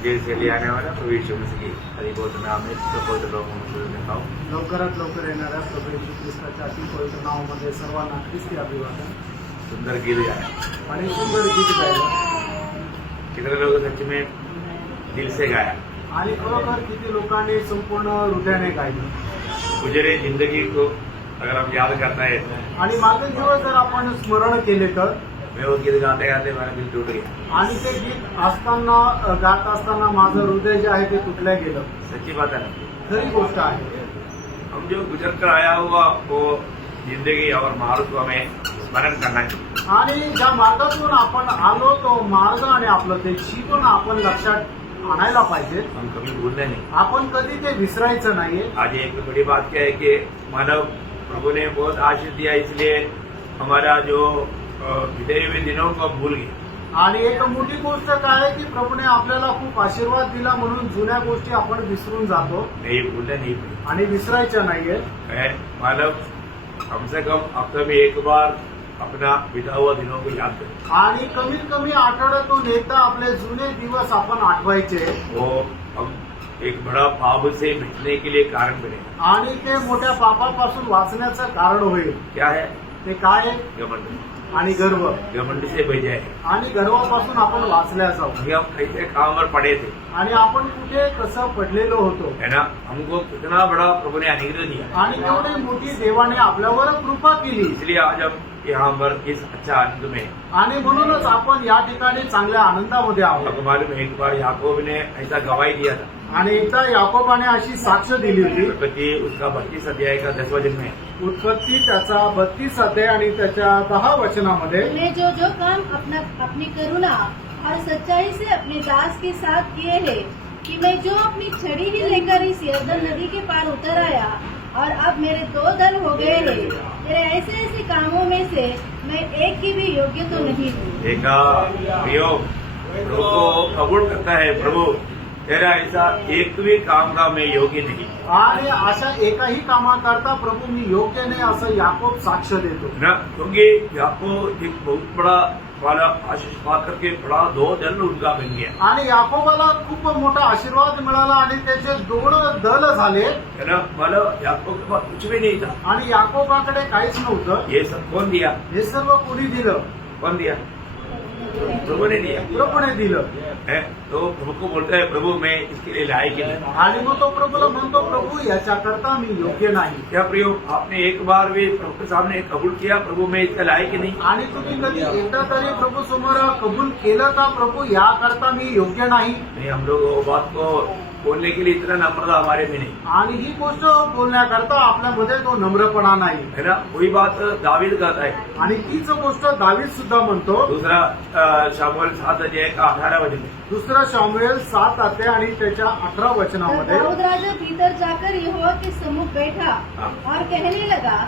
Gel से ले आने वाला प्रभु यीशु मसीह की परिपूर्ण नाम में पवित्र लोगों में देता हूँ। लवकरात लवकर येणाऱ्या प्रभू येशू ख्रिस्ताच्या अति पवित्र नावामध्ये सर्वांना ख्रिस्ती अभिवादन सुंदर गीत गाया, आणि सुंदर गीत गायलं कितने लोग सच में दिल से गाया। आणि खरोखर किती लोकांनी संपूर्ण हृदयाने गायलं गुजरे जिंदगी को अगर हम याद करता है आणि मागील दिवस जर आपण स्मरण केले तर मैं वो गीत गाते गाते मेरा दिल टूट गया। आणि ते गीत असताना गात असताना माझं हृदय जे आहे ते तुटलं गेलं। सच्ची बात है ना, खरी गोष्ट आहे। हम जो गुजर कर आया हुआ वो जिंदगी और मार्ग को हमें स्मरण करना चाहिए। आणि ज्या मार्गातून आपण आलो तो मार्ग आणि आपलं ते जीवन आपण लक्षात आणायला पाहिजे। हम कभी भूलना नहीं। आपण कधी ते विसरायचं नाहीये। आज एक बड़ी बात क्या है कि मानव प्रभु ने बहुत आशीष दिया, इसलिए हमारा जो बीते हुए दिनों को भूल गए। आणि एक मोठी गोष्ट काय आहे की प्रभूने आपल्याला खूप आशीर्वाद दिला म्हणून जुन्या गोष्टी आपण विसरून जातो नहीं भूलना नहीं चाहिए। आणि विसरायच्या नाहीये। मानव कम से कम हफ्ते में एक बार अपना बीता हुआ दिनों को याद करें। आणि कमीत कमी आठवड्यातून एकदा आपले जुने दिवस आपण आठवायचे। वो हम एक बड़ा पाप से मिटने के लिए कारण बने। आणि ते मोठ्या पापापासून वाचण्याचं कारण होईल। क्या है? ते काय? घमंड। आणि गर्व। घमंड से बच जाए। आणि गर्वापासून आपण वाचल्या जाऊ। अभी हम कैसे काम पर पड़े थे आणि आपण कुठे कसं पडलेलो होतो है ना, हमको कितना बड़ा प्रभु ने अनुग्रह दिया। आणि एवढी मोठी देवाने आपल्यावर कृपा केली। इसलिए आज हम यहाँ पर इस अच्छा आनंद में। आणि म्हणूनच आपण या ठिकाणी चांगल्या आनंदामध्ये आहोत। आपको मालूम है एक बार याकूब ने ऐसा गवाही दिया था। आणि एकदा याकोबाने अशी साक्ष दिली होती। उत्पत्ति उसका 32 अध्याय का 10 वचन में। उत्पत्ती त्याचा 32 अध्याय आणि त्याच्या 10 वचनामध्ये तुमने जो जो काम अपनी करुणा और सच्चाई से अपने दास के साथ किए हैं कि मैं जो अपनी छड़ी ही लेकर इस यरदन नदी के पार उतर आया और अब मेरे 2 दल हो गए हैं। तेरे ऐसे ऐसे कामों में से मैं एक की भी योग्य तो नहीं हूँ। देखा प्रियो, प्रभु को कबूल करता है, प्रभु तेरा ऐसा एक भी काम का मैं योग्य नहीं। आणि अशा एकाही कामाकरता प्रभू मी योग्य नाही असं याकोब साक्ष देतो ना, क्योंकि याकूब एक बहुत बड़ा वाला आशीष पा करके बड़ा 2 दल उनका बन गया। आणि याकोबाला खूप मोठा आशीर्वाद मिळाला आणि त्याचे 2 दल झाले। है ना, मला याकूब के पास कुछ भी नहीं था। आणि याकोबाकडे काहीच नव्हतं। ये सब कौन दिया? हे सर्व कोणी दिलं? कौन दिया? प्रभु ने दिया। प्रभूने दिलं है तो प्रभु को बोलता है, प्रभु मैं इसके लिए लायक ही नहीं। आणि मग तो प्रभूला म्हणतो प्रभू याच्याकरता मी योग्य नाही। क्या प्रियो, आपने एक बार भी प्रभु के सामने कबूल किया, प्रभु मैं इसका लायक ही नहीं? आणि तुम्ही कधी एकदा तरी प्रभू समोर कबूल केलं का प्रभू याकरता मी योग्य नाही? नहीं, हम लोग वो बात को बोलने के लिए इतना नम्रता हमारे में नहीं आणि ही गोष्ट बोलण्याकरता आपल्यामध्ये तो नम्रपणा नाही है ना। वही बात दावीद कहता है। आणि तीच गोष्ट दावीद सुद्धा म्हणतो। दूसरा शामूएल 7 अध्याय का 18 वचन में। दुसरा शामूएल 7 अध्याय आणि त्याच्या 18 तब वचनामध्ये दाऊद राजा भीतर जाकर यहोवा के सम्मुख बैठा और कहने लगा,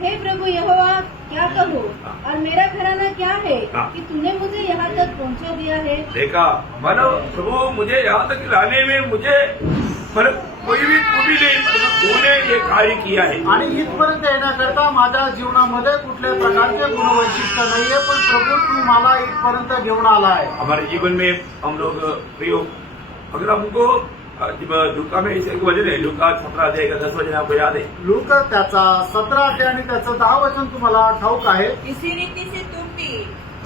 हे प्रभु यहोवा, क्या कहूँ और मेरा घराना क्या है कि तूने मुझे यहाँ तक पहुँचा दिया है। देखा, मानो प्रभु मुझे यहाँ तक लाने में मुझे मतलब कोई भी खूबी नहीं, मतलब तूने ये कार्य किया है। आणि इथपर्यंत येण्याकरता माझ्या जीवनामध्ये कुठल्याही प्रकारचे गुणवैशिष्ट्य नाहीये, पण प्रभू तू मला इथपर्यंत घेऊन आला आहे। हमारे जीवन में हम लोग प्रियो, अगर हमको लूका में इसे वजन है, लूका 17 अध्याय का 10 वचन आपको याद है? लूक त्याचा 17 अध्याय आणि त्याचं 10 वचन तुम्हाला ठाऊक आहे। इसी रीति से तुम भी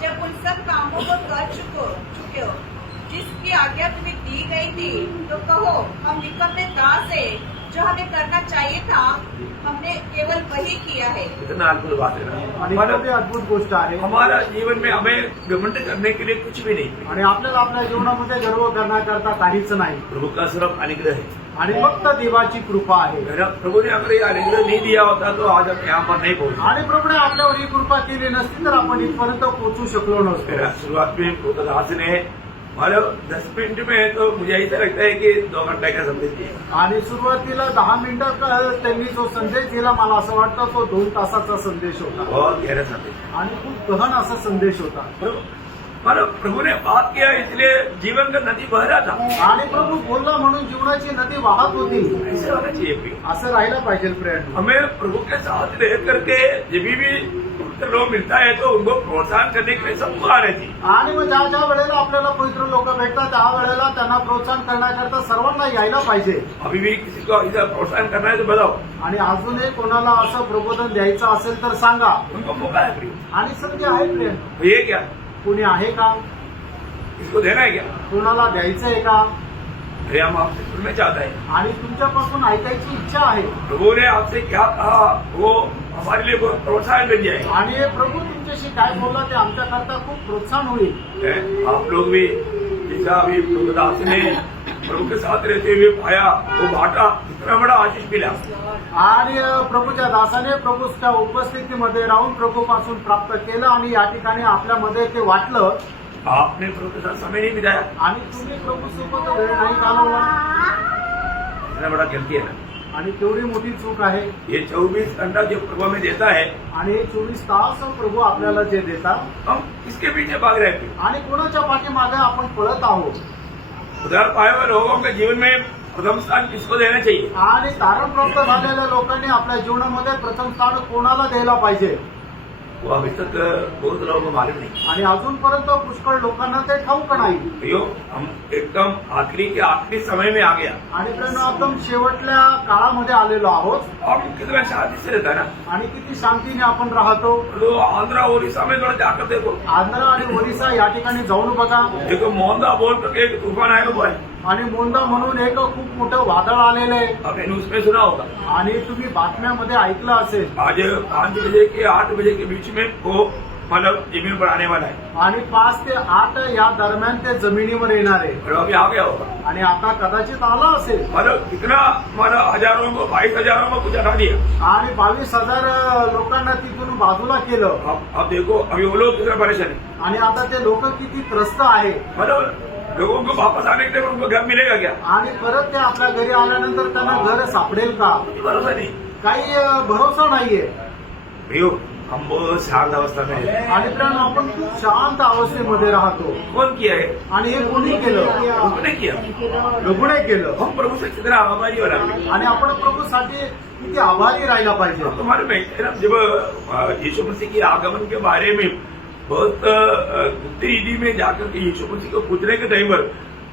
जब उन सब कामों को कर चुके हो जिसकी आज्ञा तुम्हें दी गई थी, तो कहो, हम निकम्मे दास है, जो हमें करना चाहिए था हमने केवल वही किया है। कितना अद्भुत बात है ना। आणि मानो किती अद्भुत गोष्ट आहे। हमारा जीवन में हमें घमंड करने के लिए कुछ भी नहीं, आणि आपल्याला आपल्या जीवनामध्ये गर्व करण्याकरता काहीच नाही प्रभु का सिर्फ अनुग्रह है। आणि फक्त देवाची कृपा आहे। मेरा प्रभु ने अगर ये अनुग्रह नहीं दिया होता तो आज हम यहाँ पर नहीं पहुंचे। आणि प्रभूने आपल्यावर ही कृपा केली नसती तर आपण इथपर्यंत पोहोचू शकलो नसतो। मेरा शुरुआत में दास ने मतलब 10 मिनट में तो मुझे ऐसा लगता है कि 2 घंटे का संदेश दिया। आणि सुरुवातीला 10 मिनिटात त्यांनी जो संदेश दिला मला असं वाटतं तो 2 तासाचा संदेश होता। बहुत गहरा संदेश आणि खूप गहन असा संदेश होता। मतलब प्रभु ने बात किया इसलिए जीवन का नदी बह रहा था। आणि प्रभू बोलला म्हणून जीवनाची नदी वाहत होती। ऐसे होना चाहिए प्रिय। असं राहिलं पाहिजे फ्रेंड। हमें प्रभु के साथ रह करके जब भी पवित्र लोग मिलता है तो उनको प्रोत्साहन करने के लिए सबको आना चाहिए. आणि मग ज्या ज्या वेळेला आपल्याला पवित्र लोक भेटतात त्या वेळेला त्यांना प्रोत्साहन करण्याकरता सर्वांना यायला पाहिजे. अभी भी किसी को इधर प्रोत्साहन करना है तो बताओ, आणि अजूनही कोणाला असं प्रबोधन द्यायचं असेल तर सांगा. उनको मौका है प्रिय. आणि संधी आहे प्रेम. ये क्या कुणी आहे का? इसको देना है क्या? कोणाला द्यायचं आहे का? अरे हम आपसे सुनना चाहता है. आणि तुमच्यापासून ऐकायची इच्छा आहे. प्रभु ने आपसे क्या कहा वो हमारे लिए बहुत प्रोत्साहन बन जाएगा. आणि प्रभू तुमच्याशी काय बोलला ते आमच्याकरता खूप प्रोत्साहन होईल. आप लोग भी जैसा अभी प्रभुदास ने प्रभु के साथ रहते हुए पाया वो बांटा, इतना बड़ा आशीष मिला. आणि प्रभूच्या दासाने प्रभूच्या उपस्थितीमध्ये राहून प्रभूपासून प्राप्त केलं आणि या ठिकाणी आपल्यामध्ये ते वाटलं. आपने प्रभु के साथ समय नहीं बिताया, आणि तुम्ही प्रभूसोबत वेळ नाही घालवला. इतना बड़ा गलती है ना. आणि तेवढी मोठी चूक आहे. ये 24 घंटा जो प्रभु हमें देता है, आणि हे 24 तास प्रभू आपल्याला जे देतात हम किसके पीछे भाग रहे हैं? आणि कोणाच्या पाठीमागे आपण पळत आहोत. उधार पाए हुए लोगों के जीवन में प्रथम स्थान किसको देना चाहिए? आणि तारण प्राप्त झालेल्या लोकांनी आपल्या जीवनामध्ये प्रथम स्थान कोणाला द्यायला पाहिजे? वो अभी तक बहुत लोगों को मालूम नहीं. आणि अजूनपर्यंत पुष्कळ लोकांना ते ठाऊक नाही. भैया हम एकदम आखिरी के आखिरी समय में आ गया. आणि त्यांना एकदम शेवटल्या काळामध्ये आलेलो आहोत. हम कितना शांति से रहता है ना. आणि किती शांतीने आपण राहतो. तो आंध्रा ओडिशा में थोड़ा जाकर देखो. आंध्र आणि ओरिसा या ठिकाणी जाऊन बघा. देखो मोहनदा बोल करके एक तूफान आया हुआ है. आणि मोंदा म्हणून एक खूप मोठं वादळ आलेलं आहे. आपने न्यूज में सुना होगा. आणि तुम्ही बातम्यामध्ये ऐकलं असेल. आज 5 बजे के 8 बजे के बीच में वो मतलब जमीन पर आने वाला है. आणि 5 ते 8 या दरम्यान ते जमिनीवर येणार आहे. और अभी आ गया होगा. आणि आता कदाचित आला असेल. मतलब कितना मतलब हजारों को 22,000 को कुछ हटा दिया. आणि 22,000 लोकांना तिथून बाजूला केलं. अब देखो अभी वो लोग कितना परेशान है. आणि आता ते लोक किती त्रस्त आहे. मतलब लोगों को वापस आने के लिए उनको घर मिलेगा क्या? आणि परत ते आपल्या घरी आल्यानंतर त्यांना घर सापडेल का? भरोसा नहीं. काही भरोसा नाहीये. भैया हम बहुत शांत अवस्था में हैं. आणि प्रेम आपण खूप शांत अवस्थेमध्ये राहतो. कौन किया है? आणि हे कोणी केलं? उन्होंने किया. प्रभूने केलं. हम प्रभु से कितना आभारी हो रहा है. आणि आपण प्रभूसाठी किती आभारी राहायला पाहिजे. तुम्हारे में जब यीशु मसीह के आगमन के बारे में बहुत गुप्त रीति में जाकर के यीशु मसीह को पूछने के टाइम पर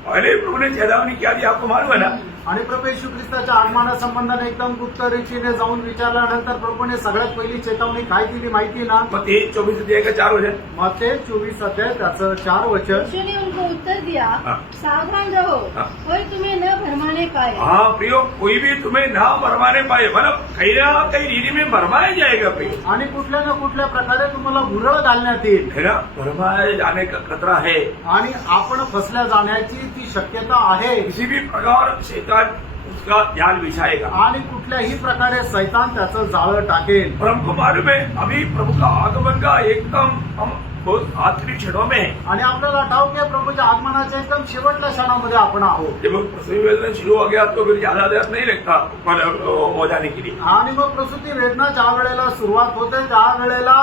पहले प्रभु ने चेतावनी क्या दी आपको मालूम है ना. आणि प्रभू येशू ख्रिस्ताच्या आगमनासंबंधाने एकदम गुप्त रीतीने जाऊन विचारल्यानंतर प्रभूने सगळ्यात पहिली चेतावणी काय दिली माहिती ना? मग 24 अध्याय का 4 वचन. मत्ते 24 अध्याय त्याचं 4 वचन. यीशु ने उनको उत्तर दिया, हाँ। सावधान रहो, हाँ। कोई तुम्हें न भरमाने पाए. हाँ प्रियो, कोई भी तुम्हें ना भरमाने पाए. मतलब कहीं ना कहीं रीति में भरमाया जाएगा प्रियो. आणि कुठल्या ना कुठल्या प्रकारे तुम्हाला भुरळ घालण्यात येईल. है ना. भरमाए जाने का खतरा है. आणि आपण फसल्या जाण्याची ती शक्यता आहे. किसी भी प्रकार शैतान उसका जाल बिछाएगा. आणि कुठल्याही प्रकारे शैतान त्याचं जाळं टाकेल. और हमको मालूम है अभी प्रभु का आगमन का एकदम हम बहुत आखिरी क्षणों में हैं. आणि आपल्याला ठाऊक आहे प्रभूच्या आगमनाच्या एकदम शेवटच्या क्षणामध्ये आपण आहोत. जब प्रसवी वेदना शुरू हो गया तो फिर ज्यादा देर नहीं लगता मतलब हो जाने के लिए. आणि मग प्रसूती वेदना ज्या वेळेला सुरुवात होते त्या वेळेला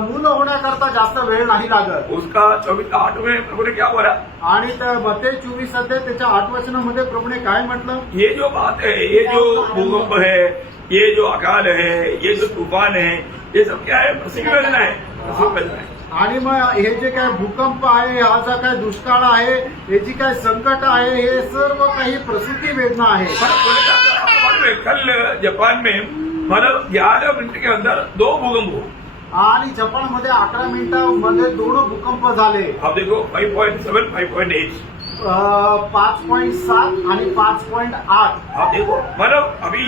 मूल होण्याकरता जास्त वेळ नाही लागत. उसका 24:8 में प्रभु ने क्या बोला. आणि त्या मत्ते 24 अध्याय त्याच्या 8 वचनामध्ये प्रभूने काय म्हटलं? ये जो बात है, ये जो भूकंप है, ये जो अकाल है, ये जो तूफान है, ये सब क्या है? प्रसवी वेदना है. प्रसवी वेदना है. आणि मग हे जे काय भूकंप आहे, हा जो काय दुष्काळ आहे, हे जी काय संकट आहे, हे सर्व काही प्रसूती वेदना आहे. कल जापान में मतलब 11 मिनट के अंदर 2 भूकंप हुए. आणि जपानमध्ये 11 मिनिटांमध्ये 2 भूकंप झाले. आप देखो 5.7, 5.8. 5.7 आणि 5.8. आप देखो मतलब अभी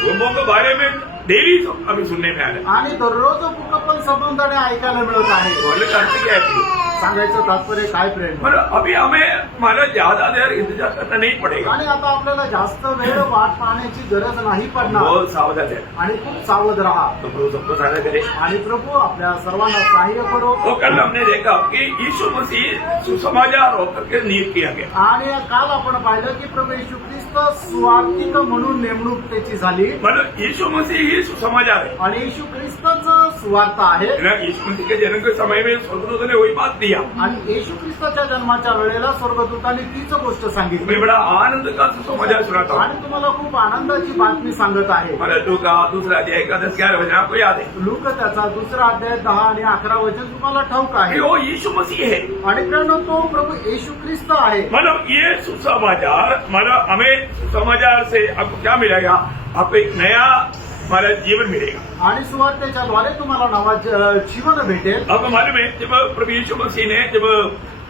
भूकंपों के बारे में डेली अभी सुनने में आ रहा है. आणि दररोज भूकंप संबंधाने ऐकायला मिळत आहे. बोलने का अर्थ क्या है? सांगायचं तात्पर्य काय प्रेम? मतलब अभी हमें मतलब ज्यादा देर इंतजार करना नहीं पड़ेगा. आणि आता आपल्याला जास्त वेळ वाट पाहण्याची गरज नाही पडणार. बहुत सावधान है. आणि खूप सावध राहा. तो प्रभु सबको सहायता करे. आणि प्रभू आपल्या सर्वांना सहाय्य करो. तो कल हमने देखा कि यीशु मसीह सुसमाचार होकर के नियुक्त किया गया. आणि काल आपण पाहिलं की प्रभू येशू ख्रिस्त सुवार्तिक म्हणून नेमणूक त्याची झाली. मतलब यीशु मसीह ही सुसमाचार है. आणि येशू ख्रिस्तच सुवार्ता आहे. ना यीशु मसीह के जन्म के समय में स्वर्गदूतों ने वही बात दिया. आणि येशू ख्रिस्ताच्या जन्माच्या वेळेला स्वर्गदूतांनी तीच गोष्ट सांगितली मैं बड़ा आनंद का सुसमाचार सुनाता हूँ. आणि तुम्हाला खूप आनंदाची बातमी सांगत आहे. हमारा लूका दूसरा अध्याय का 10-11 वचन आपको याद है. लूक त्याचा दुसरा अध्याय 10 आणि 11 वचन तुम्हाला ठाऊक कि आहे. वो यीशु मसीह है. आणि मित्रांनो तो प्रभू येशू ख्रिस्त आहे. मतलब ये सुसमाचार, मतलब हमें सुसमाचार से आपको क्या मिलेगा? आपको एक नया हमारा जीवन मिलेगा. आणि सुवार्तेच्या द्वारे तुम्हाला नवा जीवन भेटेल. आपको मालूम है जब प्रभु यीशु मसीह ने जब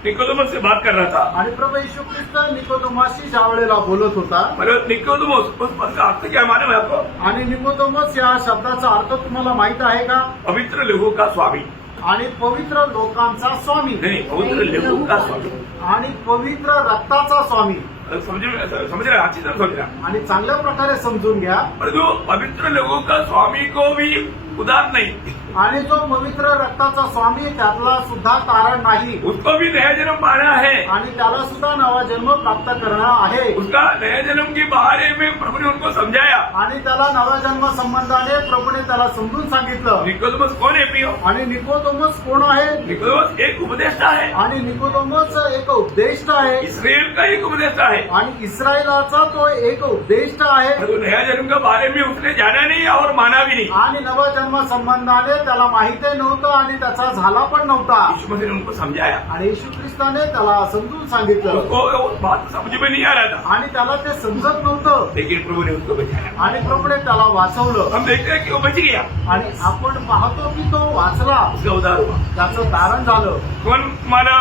निकोदेमस से बात कर रहा था, आणि प्रभू येशू ख्रिस्त निकोदेमसशी ज्या वेळेला बोलत होता, मतलब निकोदेमस उस पद का अर्थ क्या मालूम है आपको? आणि निकोदेमस या शब्दाचा अर्थ तुम्हाला माहित आहे का? पवित्र लोगों का स्वामी. आणि पवित्र लोकांचा स्वामी नहीं, पवित्र लोगों का स्वामी. आणि पवित्र रक्ताचा स्वामी. समझ रहे अच्छी तरह समझ रहा. आणि चांगल्या प्रकारे समजून घ्या. पर जो पवित्र लोगों का स्वामी को भी उदार नहीं, आणि जो पवित्र रक्ताचा स्वामी त्यातला सुद्धा तारण नाही, उसको भी नया जन्म पाना है. आणि त्याला सुद्धा नवा जन्म प्राप्त करणं आहे. उसका नया जन्म के बारे में प्रभु ने उनको समझाया. आणि त्याला नवा जन्म संबंधाने प्रभूने त्याला समजून सांगितलं. निकोदेमस कौन है प्रियो? आणि निकोदेमस कोण आहे? निकोदेमस एक उपदेष्टा है. आणि निकोदेमस एक उपदेष्ट आहे. इसराइल का एक उपदेष्टा है. आणि इस्रायलाचा तो एक उपदेष्ट आहे. तो नया जन्म के बारे में उसने जाना नहीं और माना भी नहीं. आणि नवा जन्म संबंधाने त्याला माहिती नव्हतं आणि त्याचा झाला पण नव्हता. यीशु मसीह ने उनको समझाया. आणि येशू ख्रिस्ताने त्याला समजून सांगितलं. उसको वो बात समझ में नहीं आ रहा था, आणि त्याला ते समजत नव्हतं. लेकिन प्रभु ने उसको बचाया. आणि प्रभूने त्याला वाचवलं. हम देखते हैं कि वो बच गया. आणि आपण पाहतो की तो वाचला, उसका उद्धार हुआ. त्याचं तारण झालं. कौन माना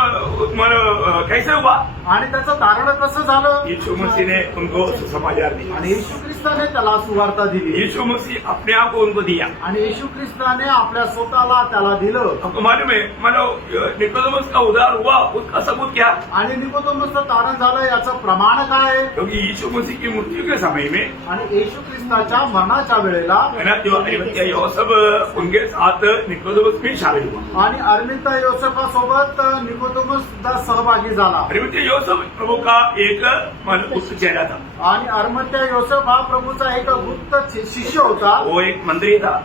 कैसे हुआ? आणि त्याचं तारण कसं झालं? यीशु मसीह ने उनको सुसमाचार दिया. आणि येशू ख्रिस्ताने त्याला सुवार्ता दिली. यीशु मसीह अपने आप को उनको दिया. आणि येशू ख्रिस्ताने आपल्या स्वतःला त्याला दिलं. आपको मालूम है, मतलब निकोदेमस का उद्धार हुआ, उसका सबूत क्या? आणि निकोदेमसचं तारण झालं याचं प्रमाण काय आहे? क्योंकि यीशु मसीह की मृत्यु के समय में आणि येशू ख्रिस्ताच्या मरणाच्या वेळेला है ना, जो अरिमतिया योसेफ उनके साथ निकोदेमस भी शामिल हुआ. आणि अरमिता योसेफासोबत निकोदेमस सुद्धा सहभागी झाला. अरिमतिया योसेफ प्रभु का एक गुप्त चेहरा था. आणि अरमत्या योसेफ हा प्रभूचा एक गुप्त शिष्य होता. वो एक मंत्री था,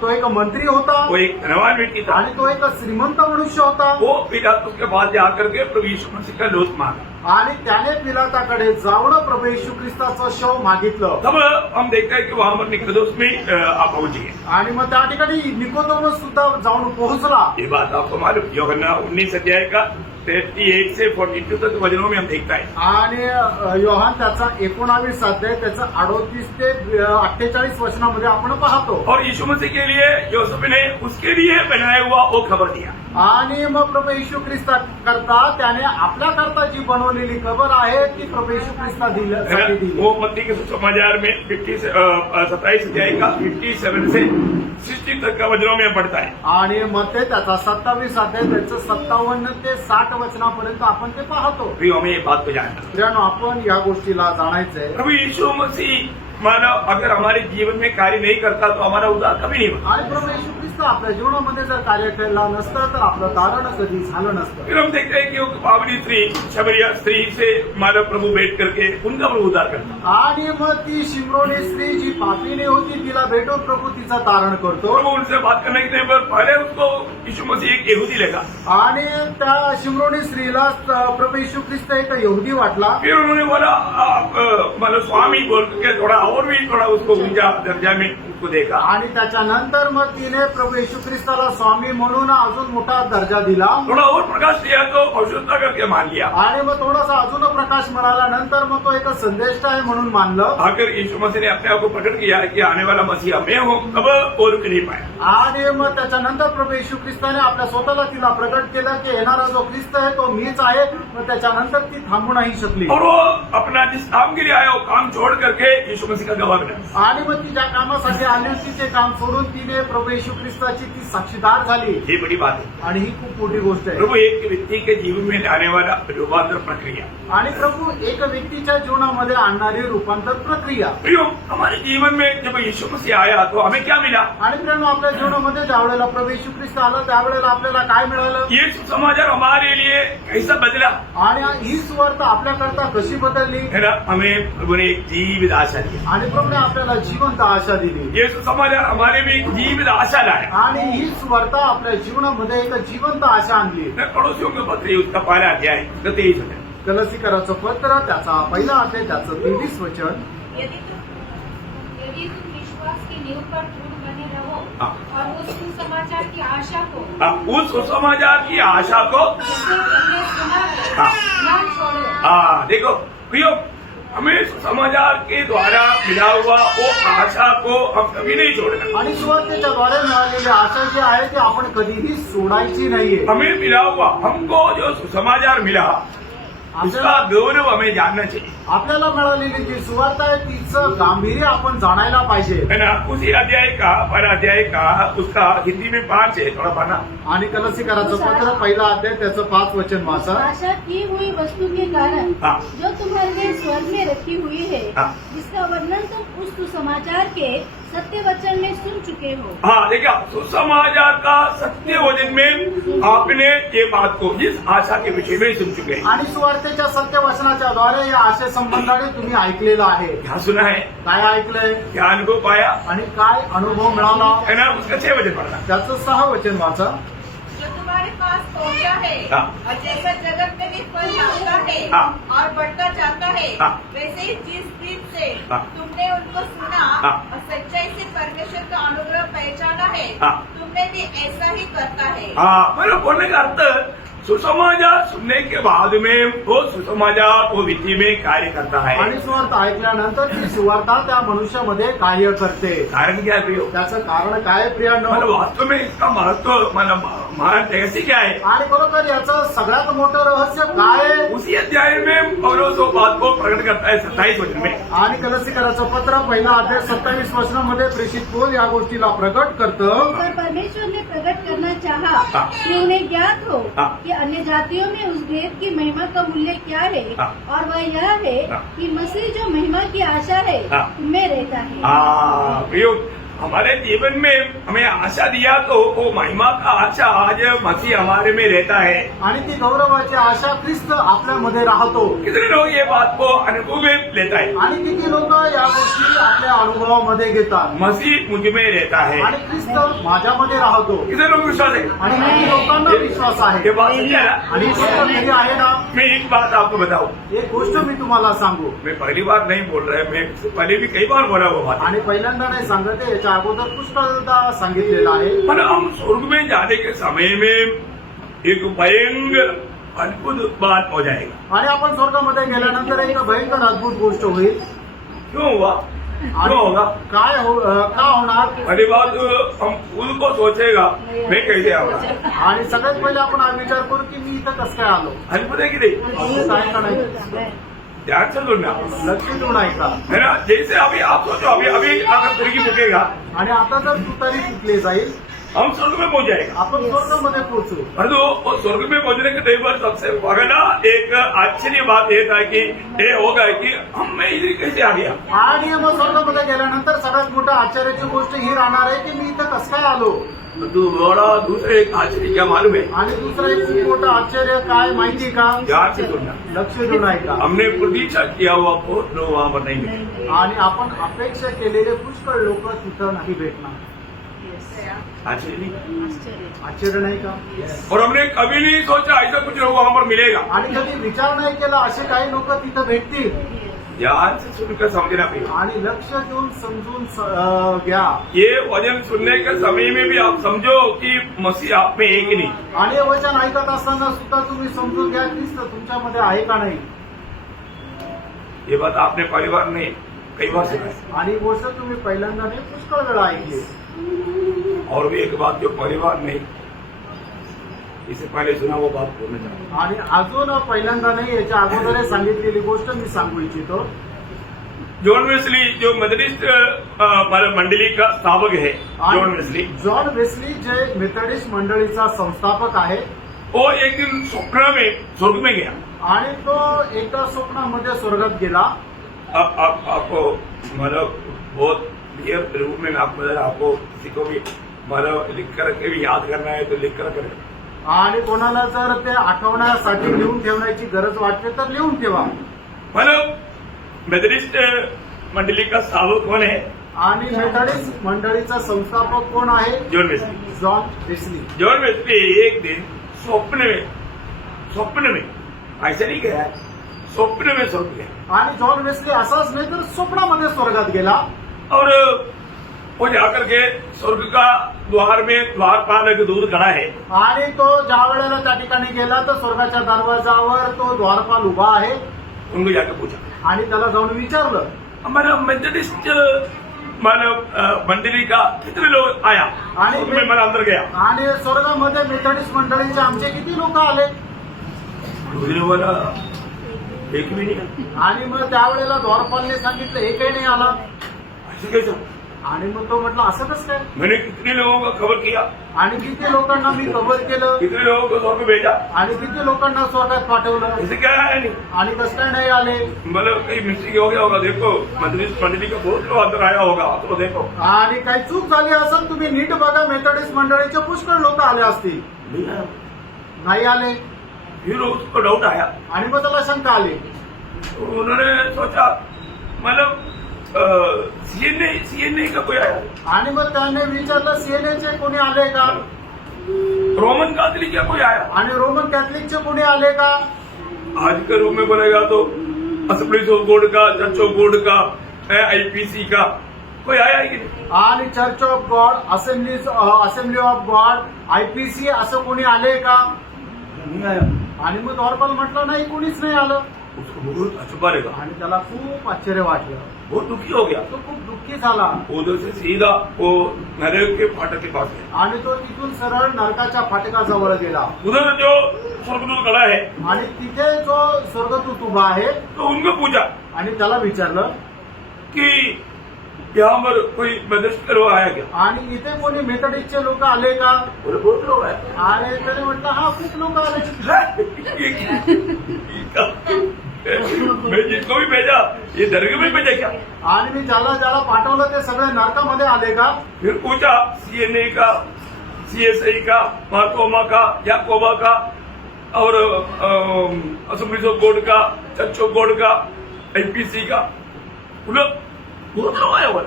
तो एक मंत्री होता. वो एक धनवान व्यक्ति था. आणि तो एक श्रीमंत मनुष्य होता. वो पिलातुस के पास जाकर के प्रभु यीशु मसीह का लोथ मांगा. आणि त्याने पिलाताकडे जाऊन प्रभू येशू ख्रिस्ताचं शव मागितलं. तब हम देखते हैं कि वहां पर निकोदेमस में आप पहुंचे. आणि मग त्या ठिकाणी निकोदेमस सुद्धा जाऊन पोहोचला. ये बात आपको मालूम? यूहन्ना 19 अध्याय का 38 से 42 तक वचनों में हम देखता है. आणि योहान त्याचा 19 अध्याय त्याचं 38 ते 48 वचनामध्ये आपण पाहतो. और यीशु मसीह के लिए यूसुफ ने उसके लिए बनाया हुआ वो खबर दिया. आणि मग प्रभू येशू ख्रिस्ता करता त्याने आपल्या करता जी बनवलेली खबर आहे ती प्रभू येशू ख्रिस्ता दिली. वो मत्ती के सुसमाचार में 27 अध्याय का 57 से 60 तक का वचनों में पढ़ता है. आणि मग ते त्याचा 27 अध्याय त्याचं 57 ते 60 वचनापर्यंत आपण ते पाहतो. प्रियो, हमें ये बात को जानना. मित्रांनो, आपण या गोष्टीला जाणायचंय. प्रभु यीशु मसीह मानव अगर हमारे जीवन में कार्य नहीं करता तो हमारा उद्धार कभी नहीं होता. आणि प्रभू येशू ख्रिस्त आपल्या जीवनामध्ये जर कार्य केला नसतं तर आपलं तारण कधी झालं नसतं. फिर हम देखते हैं कि वो पावनी स्त्री शबरिया स्त्री से मानव प्रभु बैठ करके उनका प्रभु उद्धार करता. आणि मग ती शिमरोनी स्त्री जी पापीने होती तिला भेटून प्रभू तिचं तारण करतो. प्रभु उनसे बात करने के पर पहले उसको यीशु मसीह एक यहूदी लगा. आणि त्या शिमरोनी स्त्रीला प्रभू येशू ख्रिस्त एक यहुदी वाटला. फिर उन्होंने बोला आप मतलब स्वामी बोल के थोड़ा और भी थोड़ा उसको ऊंचा दर्जा में उसको देखा. आणि त्याच्यानंतर मग तिने प्रभू येशू ख्रिस्ताला स्वामी म्हणून अजून मोठा दर्जा दिला. थोड़ा और प्रकाश दिया तो अशुद्ध करके मान लिया. आणि मग थोडासा अजून प्रकाश मिळाल्यानंतर मग तो एक संदेष्ट आहे म्हणून मानलं. आकर यीशु मसीह ने अपने आप को प्रकट किया कि आने वाला मसीहा मैं हूँ, अब और रुक नहीं पाया. आणि मग त्याच्यानंतर प्रभू येशू ख्रिस्ताने आपल्या स्वतःला तिला प्रकट केलं की येणारा जो ख्रिस्त आहे तो मीच आहे. मग त्याच्यानंतर ती थांबू नाही शकली. और वो अपना जिस काम के लिए आया वो काम छोड़ करके यीशु मसीह का गवाह बना. आणि मग ती ज्या कामासाठी आली होती ते काम सोडून तिने प्रभू येशू ख्रिस्ताची ती साक्षीदार झाली. ये बड़ी बात है. आणि ही खूप मोठी गोष्ट आहे. प्रभु एक व्यक्ति के जीवन में आने वाला रूपांतर प्रक्रिया. आणि प्रभू एक व्यक्तीच्या जीवनामध्ये आणणारी रूपांतर प्रक्रिया. प्रियो, हमारे जीवन में जब यीशु मसीह आया तो हमें क्या मिला? आणि प्रेम आपल्या जीवनामध्ये ज्या वेळेला प्रभू येशू ख्रिस्त आला त्यावेळेला आपल्याला काय मिळालं? ये सुसमाचार हमारे लिए कैसा बदला आणि ही सुवार्ता आपल्याकरता कशी बदलली है ना, हमें प्रभु ने एक जीवित आशा दी। आणि प्रभूने आपल्याला जिवंत आशा दिली ये सुसमाचार हमारे में एक जीवित आशा लाया। आणि ही सुवार्ता आपल्या जीवनामध्ये एक जिवंत आशा आणली। मैं पड़ोसियों के पत्र उसका पहला अध्याय उसका 23 है। कलसीकराचं पत्र त्याचा पहिला अध्याय त्याचं 23 वचन। यदि तुम विश्वास की नींव पर दृढ़ बने रहो हाँ। और उस सुसमाचार की आशा को उस सुसमाचार की आशा को जैसे तुमने सुना है, हाँ। ना छोड़ो। हाँ देखो प्रियो, हमें सुसमाचार के द्वारा मिला हुआ वो आशा को हम कभी नहीं छोड़ना। आणि सुवार्तेच्या द्वारे मिळालेली आशा जी आहे ती आपण कधीही सोडायची नाहीये। हमें मिला हुआ, हमको जो सुसमाचार मिला उसका गौरव हमें जानना चाहिए, आपल्याला मिळालेली जी सुवार्ता आहे तिचं गांभीर्य आपण जाणायला पाहिजे। है ना। उसी अध्याय का पहला अध्याय का उसका हिंदी में 5 है, थोड़ा पढ़ना। आणि कलसीकराचं पत्र पहिला अध्याय त्याचं 5 वचन वाचा। आशा की हुई वस्तु के कारण हाँ। जो तुम्हारे लिए स्वर्ग में रखी हुई है, हाँ। जिसका वर्णन तुम उस सुसमाचार के सत्य वचन में सुन चुके हो। हाँ देखिए, सुसमाचार का सत्य वचन में आपने ये बात को इस आशा के विषय में सुन चुके हैं। आणि सुवार्तेच्या सत्य वचनाच्या द्वारे या आशे संबंधाने तुम्ही ऐकलेलं आहे। क्या सुना है, काय ऐकलंय क्या अनुभव पाया, आणि काय अनुभव मिळाला है ना। उसका 6 वचन पढ़ना। त्याचं 6 वचन वाचा। जो तुम्हारे पास पहुंचा है हाँ। और जैसा जगत में भी फल लाता है हाँ। और बढ़ता जाता है, हाँ। वैसे ही जिस प्रीत से हाँ। तुमने उनको सुना हाँ। और सच्चाई से परमेश्वर का अनुग्रह पहचाना है, हाँ। तुमने भी ऐसा ही करता है। हाँ, मतलब बोलने का अर्थ सुसमाचार सुनने के बाद में वो सुसमाचार वो विधि में कार्य करता है। आणि सुवार्ता ऐकल्यानंतर ती सुवार्ता त्या मनुष्यामध्ये कार्य करते। कारण क्या है प्रियो, त्याचं कारण काय प्रियांनो? मतलब वास्तव में इसका महत्व मतलब महान रहस्य क्या है। आणि बरोबर याचं सगळ्यात मोठं रहस्य काय आहे? उसी अध्याय में पौलुस वो बात को प्रकट करता है 27 वचन में। आणि कलसीकराचं पत्र पहिला अध्याय 27 वचनामध्ये प्रेषित पौल या गोष्टीला प्रकट करतं। पर परमेश्वर ने प्रकट करना चाहा हाँ। कि उन्हें ज्ञात हो हाँ। कि अन्य जातियों में उस भेद की महिमा का मूल्य क्या है, हाँ। और वह यह है हाँ। कि मसीह जो महिमा की आशा है हाँ। उनमें रहता है। हाँ प्रियो, हमारे जीवन में हमें आशा दिया तो वो महिमा का आशा आज मसीह हमारे में रहता है। आणि ती गौरवाची आशा ख्रिस्त आपल्यामध्ये राहतो। कितने लोग ये बात को अनुभव में लेता है, आणि किती लोक या गोष्टी आपल्या अनुभवामध्ये घेतात। मसीह मुझ में रहता है। आणि ख्रिस्त माझ्यामध्ये राहतो। कितने लोग विश्वास है, आणि किती लोकांना विश्वास ये आहे। बात सच्ची है ना। आणि गोष्ट खरी आहे ना। मैं एक बात आपको बताऊं, एक गोष्ट मी तुम्हाला सांगू। मैं पहली बार नहीं बोल रहा है, मैं पहले भी कई बार बोला वो बात। आणि पहिल्यांदा नाही सांगत आहे, याच्या अगोदर पुष्कळदा सांगितलेलं आहे। मतलब हम स्वर्ग में जाने के समय में एक भयंकर अद्भुत बात हो जाएगा। आणि आपण स्वर्गामध्ये गेल्यानंतर एक भयंकर अद्भुत गोष्ट होईल। क्यों हुआ, आणि क्यों होगा? का होणार? पहली बात हम खुद को सोचेगा मैं कैसे आऊंगा। आणि सगळ्यात पहिले आपण हा विचार करू की मी इथं कसं काय आलो। अद्भुत है कि नहीं, अद्भुत आहे का नाही? ध्यान से सुनना, लक्ष देऊन ऐका। है ना। जैसे अभी आप सोचो, अभी अभी अगर तुर्की मुकेगा, आणि आता जर तुतारी फुटली जाईल, हम स्वर्ग में पहुंच जाएगा। आपण स्वर्गामध्ये पोहोचू। परंतु वो स्वर्ग में पहुंचने के टाइम पर सबसे पहला एक आश्चर्य बात ये था कि ये होगा कि हम मैं इधर कैसे आ गया। आणि मग स्वर्गामध्ये गेल्यानंतर सगळ्यात मोठं आश्चर्याची गोष्ट ही राहणार आहे की मी इथं कसं काय आलो। तो बड़ा दूसरे एक आश्चर्य क्या मालूम है, आणि दुसरं एक खूप मोठं आश्चर्य काय माहिती का? ध्यान से सुनना। लक्ष देऊन ऐका। हमने प्रतीक्षा किया हुआ बहुत लोग वहां पर नहीं मिले। आणि आपण अपेक्षा केलेले पुष्कळ लोक तिथं नाही भेटणार। आश्चर्य नहीं, आश्चर्य नाही का? और हमने कभी नहीं सोचा ऐसा कुछ लोग वहां पर मिलेगा। आणि कधी विचार नाही केला असे काही लोक तिथं भेटतील। ध्यान से सुनकर समझना भी, आणि लक्ष देऊन समजून घ्या। ये वचन सुनने के समय में भी आप समझो कि मसीह आप में एक नहीं। आणि हे वचन ऐकत असताना सुद्धा तुम्ही समजून घ्या ख्रिस्त तुमच्यामध्ये आहे का नाही। ये बात आपने परिवार ने कई बार सुना है। आणि ही गोष्ट तुम्ही पहिल्यांदा नाही पुष्कळ वेळा ऐकली। और भी एक बात जो परिवार ने इससे पहले सुना वो बात बोलना चाहता हूं। आणि अजून पहिल्यांदा नाही याच्या अगोदर सांगितलेली गोष्ट मी सांगू इच्छितो। जॉन वेस्ली जो मेथडिस्ट मंडली का स्थापक है, जॉन वेस्ली, जॉन वेस्ली जे मेथडिस्ट मंडळीचा संस्थापक आहे, वो एक दिन स्वप्न में स्वर्ग में गया। आणि तो एका स्वप्नामध्ये स्वर्गात गेला। आपको मतलब बहुत क्लियर रूप में आपको किसी को भी मतलब लिख कर के भी याद करना है तो लिख कर करें। आणि कोणाला जर ते आठवण्यासाठी लिहून ठेवण्याची गरज वाटते तर लिहून ठेवा. मतलब मेथडिस्ट मंडली का सावक कौन है? आणि मेथडिस्ट मंडळीचा संस्थापक कोण आहे? John Wesley. John Wesley. John Wesley एक दिन स्वप्न में ऐसा नहीं गया, स्वप्न में स्वर्ग गया आणि जॉन वेस्ली असाच नाही तर स्वप्नामध्ये स्वर्गात गेला. और वो जाकर के स्वर्ग का द्वार में द्वारपाल एक दूर खड़ा है. आणि तो ज्या वेळेला त्या ठिकाणी गेला तर स्वर्गाच्या दरवाजावर तो द्वारपाल उभा आहे. उनको जाकर पूछा आणि त्याला जाऊन विचारलं, हमारा मेथडिस्ट मतलब मंडली का कितने लोग आया? आणि मैं मला अंदर गया. आणि स्वर्गामध्ये मेथडिस्ट मंडळीचे आमचे किती लोक आले? दूसरे वाला एक भी नहीं. आणि मग त्यावेळेला द्वारपालने सांगितलं एकही नाही आला. ऐसे कैसे? आणि मग तो म्हटलं असं कसं काय? मैंने कितने लोगों का खबर किया, आणि किती लोकांना मी कव्हर केलं, कितने लोगों को स्वर्ग भेजा, आणि किती लोकांना स्वर्गात पाठवलं, ऐसे क्या है नहीं. आणि कसं काय नाही आले? मतलब कहीं मिस्टेक हो गया होगा. देखो मेथडिस्ट मंडली का बहुत लोग अंदर आया होगा, तो देखो. आणि काही चूक झाली असेल तुम्ही नीट बघा, मेथडिस्ट मंडळीचे पुष्कळ लोक आले असतील. नहीं आया. नाही आले. फिर उसको डाउट आया. आणि मग त्याला शंका आली. तो उन्होंने सोचा मतलब सीएनए का कोई आया, आणि मग त्याने विचारलं सीएनएचे कोणी आले का? रोमन कैथोलिक का कोई आया. आणि रोमन कॅथलिकचे कोणी आले का? आज के रूप में बोलेगा तो असेंबलीज ऑफ गॉड का, चर्च ऑफ गॉड का, आईपीसी का कोई आया है कि नहीं. आणि church of God, assembly of God, IPC असं कोणी आले का? नहीं आया. आणि मग द्वारपाल म्हटलं नाही कोणीच नाही आलं. उसको बहुत अचंभा रहेगा, आणि त्याला खूप आश्चर्य वाटलं. बहुत दुखी हो गया. तो खूप दुःखी झाला. उधर से सीधा वो नरक के फाटक के पास गया. आणि तो तिथून सरळ नरकाच्या फाटकाजवळ गेला. उधर जो स्वर्गदूत खड़ा है आणि तिथे जो स्वर्गदूत उभा आहे तो उनको पूछा आणि त्याला विचारलं कि यहाँ पर कोई मेथडिस्ट का लोग आया क्या? आणि इथे कोणी मेथडिस्टचे लोक आले का? बोले बहुत लोग आए. आणि त्याने म्हटलं हा खूप लोक आले. मैं जिसको भी भेजा ये दरगाह में भेजा क्या? आणि मी ज्याला ज्याला पाठवलं ते सगळे नरकामध्ये आले का? फिर पूछा सीएनए का, सीएसआई का, मार्कोमा का, याकोबा का और असेंबलीज ऑफ गॉड का, चर्च ऑफ गॉड का, आईपीसी का. बहुत लोग आए हुए.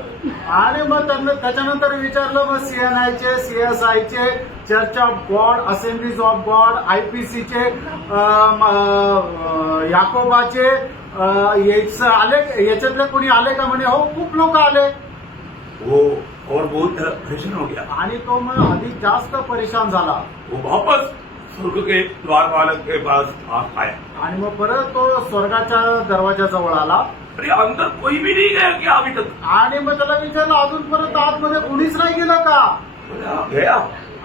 आणि मग त्यांना त्याच्यानंतर विचारलं मग सीएनआयचे, सीएसआयचे, church of God, assemblies of God, आयपीसीचे, याकोबाचे आले, याच्यातले कोणी आले का? म्हणे हो खूप लोक आले. वो और बहुत परेशान हो गया. आणि तो मग अधिक जास्त परेशान झाला. वो वापस स्वर्ग के द्वारपालक के पास आया. आणि मग परत तो स्वर्गाच्या दरवाजाजवळ आला. अरे अंदर कोई भी नहीं गया क्या अभी तक? आणि मग त्याला विचारलं अजून परत आतमध्ये कुणीच नाही गेलं का? बोले, हाँ, गया.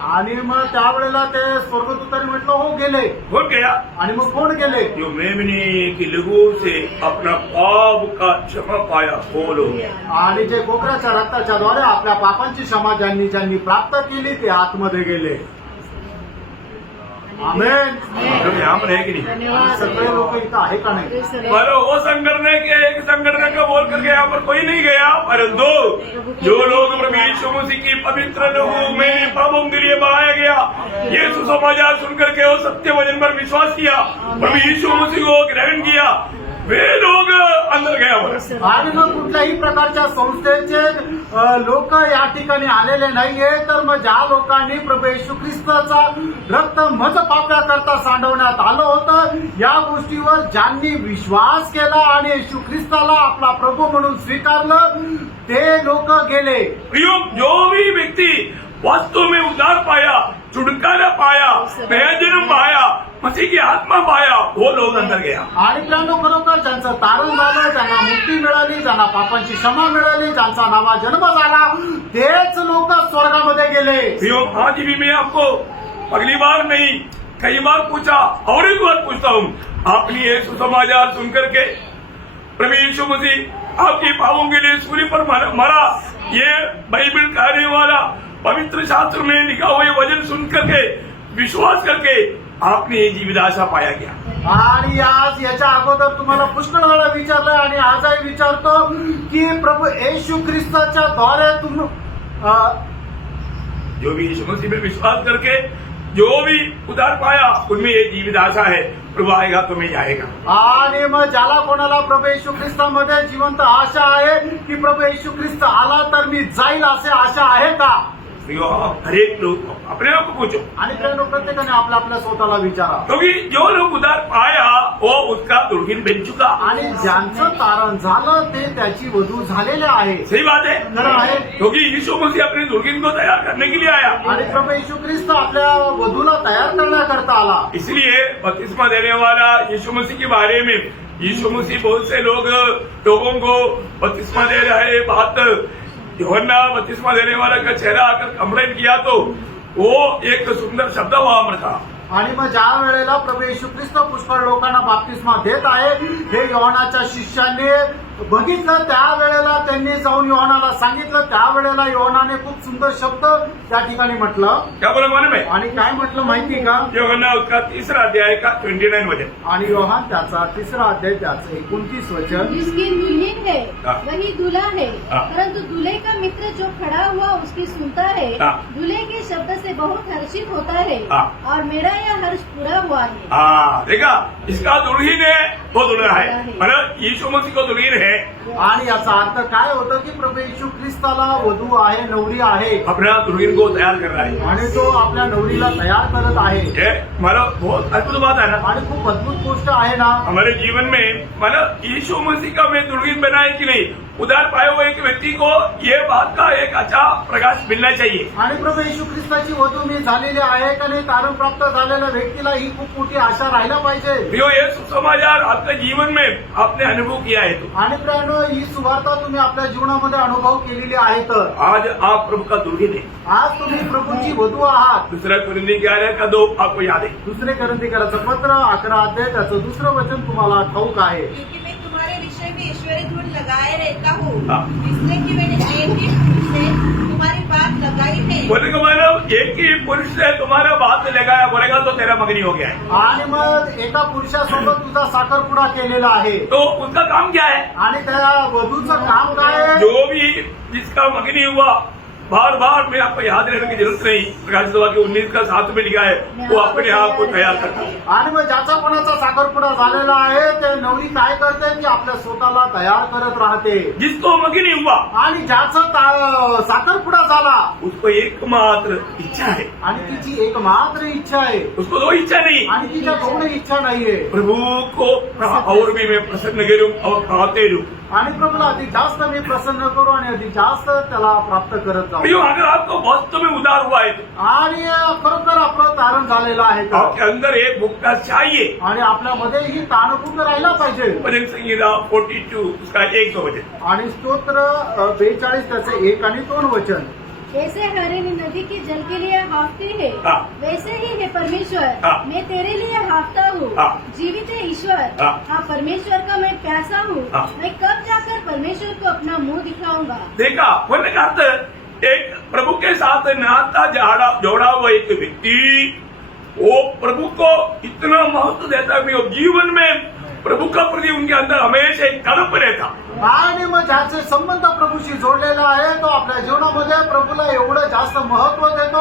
आणि मग त्यावेळेला ते स्वर्गदूतांनी म्हटलं हो गेले. हो गया. आणि मग कोण गेले? जो मेमने की लहू से अपना पाप का क्षमा पाया बोलो. आणि जे कोकराच्या रक्ताच्या द्वारे आपल्या पापांची क्षमा ज्यांनी प्राप्त केली ते आतमध्ये गेले. आमेन. तो यहाँ पर है कि नहीं? सगळे लोक इथं आहे का नाही? पर वो संगठन के एक संगठन का बोल करके यहाँ पर कोई नहीं गया, परंतु जो लोग प्रभु यीशु मसीह की पवित्र लहू में पापों के लिए बहाया गया, ये सुसमाचार सुनकर के वो सत्य वचन पर विश्वास किया, प्रभु यीशु मसीह को ग्रहण किया, वे लोग अंदर गया. आणि मग कुठल्याही प्रकारच्या संस्थेचे लोक या ठिकाणी आलेले नाहीये, तर मग ज्या लोकांनी प्रभू येशू ख्रिस्ताचा रक्त मज पाप्या करता सांडवण्यात आलं होतं, या गोष्टीवर ज्यांनी विश्वास केला आणि येशू ख्रिस्ताला आपला प्रभू म्हणून स्वीकारलं, ते लोक गेले. जो भी व्यक्ति वास्तव में उद्धार पाया, छुटकारा पाया, नया जन्म पाया, मसीह की आत्मा पाया, वो लोग अंदर गया. आणि त्यांना खरोखर ज्यांचं तारण झालं, ज्यांना मुक्ती मिळाली, ज्यांना पापांची क्षमा मिळाली, ज्यांचा नवा जन्म झाला, तेच लोक स्वर्गामध्ये गेले. आज भी मैं आपको अगली बार नहीं कई बार पूछा और एक बार पूछता हूँ, आपने ये सुसमाचार सुनकर के प्रभु यीशु मसीह आपके पापों के लिए सूली पर मरा, ये बाइबल कहने वाला पवित्र शास्त्र में लिखा हुआ ये वचन सुन करके विश्वास करके आपने ये जीविदाशा पाया गया. आणि आज याच्या अगोदर तुम्हाला पुष्कळ वेळा विचारलं आणि आजही विचारतो की प्रभू येशू ख्रिस्ताच्या द्वारे जो भी यीशु मसीह में विश्वास करके जो भी उधार पाया उनमें ये जीवित आशा है, प्रभु आएगा तो मैं जाएगा। आणि मग ज्याला कोणाला प्रभू येशू ख्रिस्तामध्ये जिवंत आशा आहे की प्रभू येशू ख्रिस्त आला तर मी जाईल असे आशा आहे का? हर एक लोग अपने आप को पूछो, आणि प्रत्येकाने आपल्या आपल्या स्वतःला विचारा, क्योंकि जो लोग उधार पाया वो उसका दुर्गीन बन चुका। आणि ज्यांचं तारण झालं ते त्याची वधू झालेले आहे. सही बात है, खरं आहे. क्योंकि यीशु मसीह अपनी दुर्गीन को तैयार करने के लिए आया, आणि प्रभू येशू ख्रिस्त आपल्या वधूला तयार करण्याकरता आला. इसलिए बपतिस्मा देने वाला यीशु मसीह के बारे में यीशु मसीह बहुत से लोगों को बपतिस्मा दे रहे बात यूहन्ना बपतिस्मा देने वाला का चेहरा आकर कंप्लेंट किया तो वो एक सुंदर शब्द वहां पर था। आणि मग ज्या वेळेला प्रभू येशू ख्रिस्त पुष्कळ लोकांना बाप्तिस्मा देत आहे हे योहानाच्या शिष्यांनी बघितलं, त्यावेळेला त्यांनी जाऊन योहानाला सांगितलं, त्यावेळेला योहानाने खूप सुंदर शब्द त्या ठिकाणी म्हटलं. क्या बोला मालूम है? आणि काय म्हटलं माहिती का? यूहन्ना उसका 3 अध्याय का 29 वचन, आणि योहान त्याचा 3 अध्याय त्याचं 29 वचन. जिसकी दुल्हन है हाँ। वही दूल्हा है, हाँ। परंतु दूल्हे का मित्र जो खड़ा हुआ उसकी सुनता है, हाँ। दूल्हे के शब्द से बहुत हर्षित होता है, हाँ। और मेरा यह हर्ष पूरा हुआ है. हाँ देखा, इसका दुल्हीन है वो दुल्हा है, मतलब यीशु मसीह को दुल्हीन है। आणि याचा अर्थ काय होतं की प्रभू येशू ख्रिस्ताला वधू आहे, नवरी आहे, अपना दुल्हीन को तैयार कर रहा है। आणि तो आपल्या नवरीला तयार करत आहे. ये मतलब बहुत अद्भुत बात है ना आणि खूप अद्भुत गोष्ट आहे ना. हमारे जीवन में, मतलब यीशु मसीह का मैं दुल्हीन बना है कि नहीं, उधार पाए हुए एक व्यक्ति को ये बात का एक अच्छा प्रकाश मिलना चाहिए। आणि प्रभू येशू ख्रिस्ताची वधू मी झालेली आहे का नाही, तारण प्राप्त झालेल्या व्यक्तीला ही खूप मोठी आशा राहायला पाहिजे. प्रियो, ये सुसमाचार आपके जीवन में आपने अनुभव किया है तो आणि प्रियानो, ही सुवार्ता तुम्ही आपल्या जीवनामध्ये अनुभव केलेली आहे तर आज आप प्रभु का दुल्हीन है। आज तुम्ही प्रभूची वधू आहात. 2 कुरिन्थी 11:2 आपको याद है? 2 कोरिन्थीकराचं पत्र 11 अध्याय त्याचं 2रं वचन तुम्हाला ठाऊक आहे. क्योंकि मैं तुम्हारे विषय में ईश्वरी धूल लगाए रहता हूँ, हाँ। इसलिए कि मैंने एक ही धूल से तुम्हारी बात लगाई है। बोले को मतलब एक ही पुरुष से तुम्हारा बात लगाया, बोलेगा तो तेरा मगनी हो गया है। आणि मग एका पुरुषासोबत तुझा साखरपुडा केलेला आहे. तो उसका काम क्या है? आणि त्या वधूचं काम काय आहे? जो भी जिसका मगनी हुआ, बार बार में आपको याद रहने की जरूरत नहीं, प्रकाश सभा के 19 का 7 में लिखा है, वो अपने आप को तैयार करता है। आणि मग ज्याचा कोणाचा साखरपुडा झालेला आहे ते नवरी काय करते की आपल्या स्वतःला तयार करत राहते. जिसको मगनी हुआ आणि ज्याचं साखरपुडा झाला उसको एकमात्र इच्छा है, आणि तिची एकमात्र इच्छा आहे, उसको दो इच्छा नहीं। आणि तिच्या दोन इच्छा नाहीये. प्रभु को और भी मैं प्रसन्न करूं और पाते रहूं। आणि प्रभूला अधिक जास्त मी प्रसन्न करू आणि अधिक जास्त त्याला प्राप्त करत जाऊ. प्रियो, अगर आपको वास्तव में उधार हुआ है तो आणि खरोखर आपलं तारण झालेलं आहे का? आपके अंदर एक भुगता चाहिए। आणि आपल्यामध्ये ही ताणपूर्ण राहिला पाहिजे. भजन संहिता 42 उसका 1 वचन, आणि स्तोत्र 42 त्याचे 1 आणि 2 वचन. जैसे हरिणी नदी के जल के लिए हाफती है, हाँ। वैसे ही है परमेश्वर, हाँ। मैं तेरे लिए हाफता हूँ। हाँ। जीवित है ईश्वर, हाँ। हाँ परमेश्वर का मैं प्यासा हूँ। हाँ। मैं कब जाकर परमेश्वर को अपना मुंह दिखाऊंगा। देखा बोलने का अर्थ, एक प्रभु के साथ नाता जोड़ा हुआ एक व्यक्ति वो प्रभु को इतना महत्व देता है कि जीवन में प्रभु का प्रति उनके अंदर हमेशा एक तड़प रहता। आणि मग ज्याचे संबंध प्रभूशी जोडलेला आहे तो आपल्या जीवनामध्ये प्रभूला एवढं जास्त महत्व देतो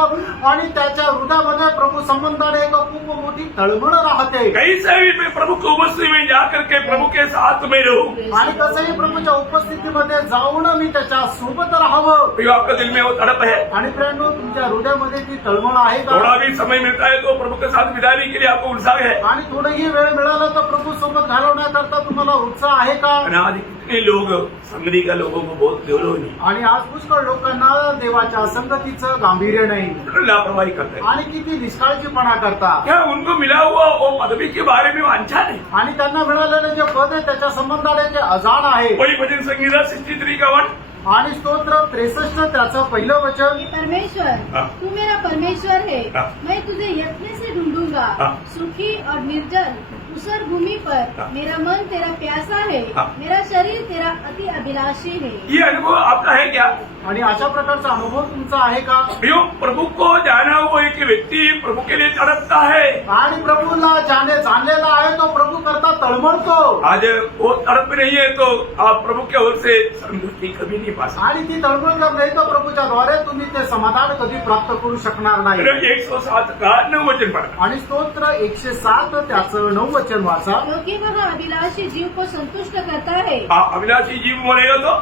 आणि त्याच्या हृदयामध्ये प्रभू संबंधाने एक खूप मोठी तळमळ राहते. कैसे भी मैं प्रभु की उपस्थिति में जाकर के प्रभु के साथ में रहूं, आणि कसंही प्रभूच्या उपस्थितीमध्ये जाऊन मी त्याच्या सोबत राहावं. प्रियो, आपके दिल में वो तड़प है? आणि प्रेरणू, तुमच्या हृदयामध्ये ती तळमळ आहे थोड़ा का? भी समय मिलता है तो प्रभु के साथ बिताने के लिए आपको उत्साह है? आणि थोडंही वेळ मिळाला तर प्रभू सोबत घालवण्याकरता तुम्हाला उत्साह आहे का? और आज कितने लोग संगति का लोगों को बहुत गौरव नहीं, आणि आज पुष्कळ लोकांना देवाच्या संगतीचं गांभीर्य नाही लापरवाही करते हैं। आणि किती निष्काळजीपणा करता. क्या उनको मिला हुआ वो पदवी के बारे में वांछा नहीं? आणि त्यांना मिळालेलं जे पद आहे त्याच्या संबंधाने ते अजाण आहे. वही भजन संगीता 63 का 1, आणि स्तोत्र 63 त्याचं पहिलं वचन. हे परमेश्वर, हाँ। तू मेरा परमेश्वर है, हाँ। मैं तुझे यत्न से ढूंढूंगा। हाँ। सूखी और निर्जल ऊसर भूमि पर हाँ। मेरा मन तेरा प्यासा है, हाँ। मेरा शरीर तेरा अति अभिलाषी है। ये अनुभव आपका है क्या? आणि अशा प्रकारचा अनुभव तुमचा आहे का? प्रियो, प्रभु को जाना हुआ एक व्यक्ति प्रभु के लिए तड़पता है। आणि प्रभूला ज्याने जाणलेला आहे तो प्रभू करता तळमळतो आज वो तड़प नहीं है तो आप प्रभु के ओर से संतुष्टि कभी नहीं पा सकते। आणि ती तळमळ जर नाही तर प्रभूच्या द्वारे तुम्ही ते समाधान कधी प्राप्त करू शकणार नाही। 107 का 9 वचन पढ़ा। आणि स्तोत्र 107 त्याचं 9 वचन वाचा। क्योंकि वह अभिलाषी जीव को संतुष्ट करता है। अभिलाषी जीव बोलेगा तो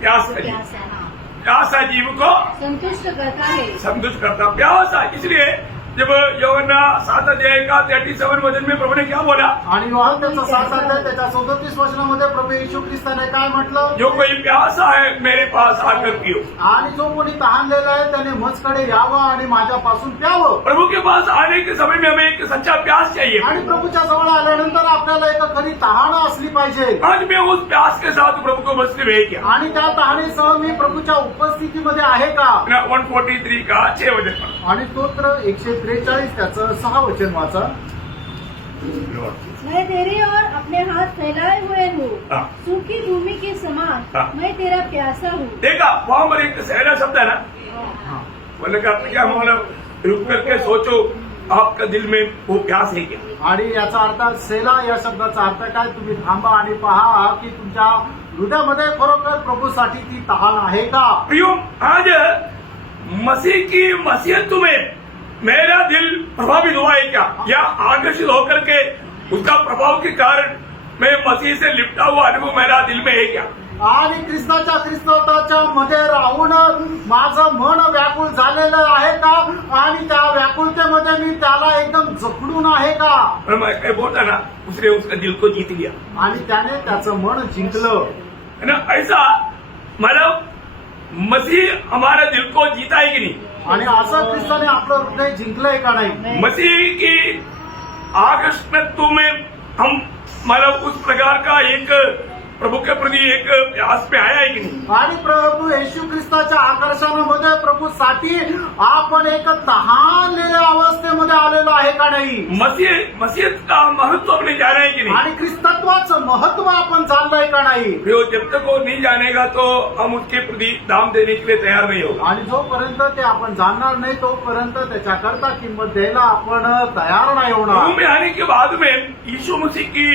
प्यासा जीव, प्यासा, हाँ, प्यासा जीव को संतुष्ट करता है। संतुष्ट करता प्यासा। इसलिए जब यूहन्ना 7 अध्याय का 37 वचन में प्रभु ने क्या बोला, आणि योहान त्याचा 7 अध्याय त्याच्या 37 वचनामध्ये प्रभू येशू ख्रिस्ताने काय म्हटलं, जो कोई प्यासा है मेरे पास आकर पियो। आणि जो कोणी तहानलेला आहे त्याने मजकडे यावं आणि माझ्यापासून प्यावं। प्रभु के पास आने के समय में हमें एक सच्चा प्यास चाहिए। आणि प्रभूच्या जवळ आल्यानंतर आपल्याला एक खरी तहान असली पाहिजे। आज मैं उस प्यास के साथ प्रभु को बसने में किया। आणि त्या तहानेसह मी प्रभूच्या उपस्थितीमध्ये आहे का। 143 का 6 वचन पढ़ा। आणि स्तोत्र 143 त्याचं 6 वचन वाचा। मैं तेरी ओर अपने हाथ फैलाए हुए हूँ, हाँ। सूखी भूमि के समान हाँ। मैं तेरा प्यासा हूँ। देखा वहां पर एक सहला शब्द है ना, बोलने का अर्थ क्या, मतलब रुक करके सोचो आपका दिल में वो प्यास है क्या। आणि याचा अर्थ सेला या शब्दाचा अर्थ काय, तुम्ही थांबा आणि पहा की तुमच्या हृदयामध्ये खरोखर प्रभूसाठी ती तहान आहे का। प्रियो, आज मसीह की मसीहत में मेरा दिल प्रभावित हुआ है क्या, या आकर्षित होकर के उसका प्रभाव के कारण मैं मसीह से लिपटा हुआ अनुभव मेरा दिल में है क्या। आणि ख्रिस्ताच्या मध्ये राहून माझं मन व्याकुळ झालेलं आहे का, आणि त्या व्याकुलतेमध्ये मी त्याला एकदम जखडून आहे का। और मैं क्या बोलता ना, उसने उसका दिल को जीत लिया आणि त्याने त्याचं मन जिंकलं। है ना। ऐसा मतलब मसीह हमारे दिल को जीता है कि नहीं। आणि असं ख्रिस्ताने आपलं हृदय जिंकलंय का नाही। मसीह की आकर्षणत्व में हम मतलब उस प्रकार का एक प्रभु के प्रति एक प्यास में आया है कि नहीं। आणि प्रभू येशू ख्रिस्ताच्या आकर्षणामध्ये प्रभूसाठी आपण एक तहानलेल्या अवस्थेमध्ये आलेलो आहे का नाही। मसीहत का महत्व अपने जाना है कि नहीं। आणि ख्रिस्तत्वाचं महत्व आपण जाणलंय का नाही। जो जब तक वो नहीं जानेगा तो हम उसके प्रति दाम देने के लिए तैयार नहीं होगा। आणि जोपर्यंत ते आपण जाणणार नाही तोपर्यंत त्याच्याकरता किंमत द्यायला आपण तयार नाही प्रभु होणार। में आने के बाद में यीशु मसीह की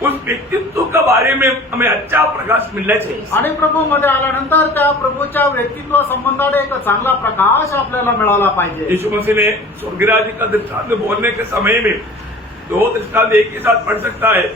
उस व्यक्तित्व के बारे में हमें अच्छा प्रकाश मिलना चाहिए। आणि प्रभूमध्ये आल्यानंतर त्या प्रभूच्या व्यक्तित्व संबंधाने एक चांगला प्रकाश आपल्याला मिळाला पाहिजे। यीशु मसीह ने स्वर्गराज का दृष्टांत बोलने के समय में 2 दृष्टांत एक ही साथ पढ़ सकता है।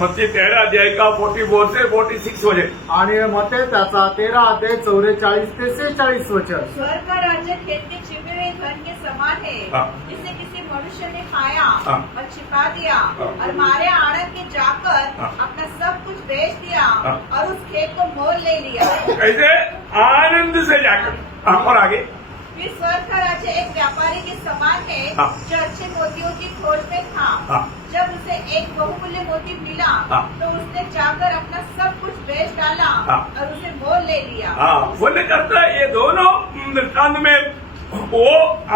मत्ती 13 अध्याय का 44 से 46 वचन, आणि मते त्याचा 13 अध्याय 44 ते 46 वचन। स्वर्ग का राज्य खेत के छिपे हुए धन के समान है, हाँ। जिसे किसी मनुष्य ने खाया हाँ। और छिपा दिया, हाँ। और मारे आड़त के जाकर हाँ। अपना सब कुछ बेच दिया हाँ। और उस खेत को मोल ले लिया। कैसे आनंद से जाकर। और आगे, फिर स्वर्ग का राज्य एक व्यापारी के समान है, हाँ। जो अच्छे मोतियों की खोज में था। हाँ। जब उसे एक बहुमूल्य मोती मिला, हाँ। तो उसने जाकर अपना सब कुछ बेच डाला हाँ। और उसे मोल ले लिया। बोलने करता है ये दोनों दृष्टांत में वो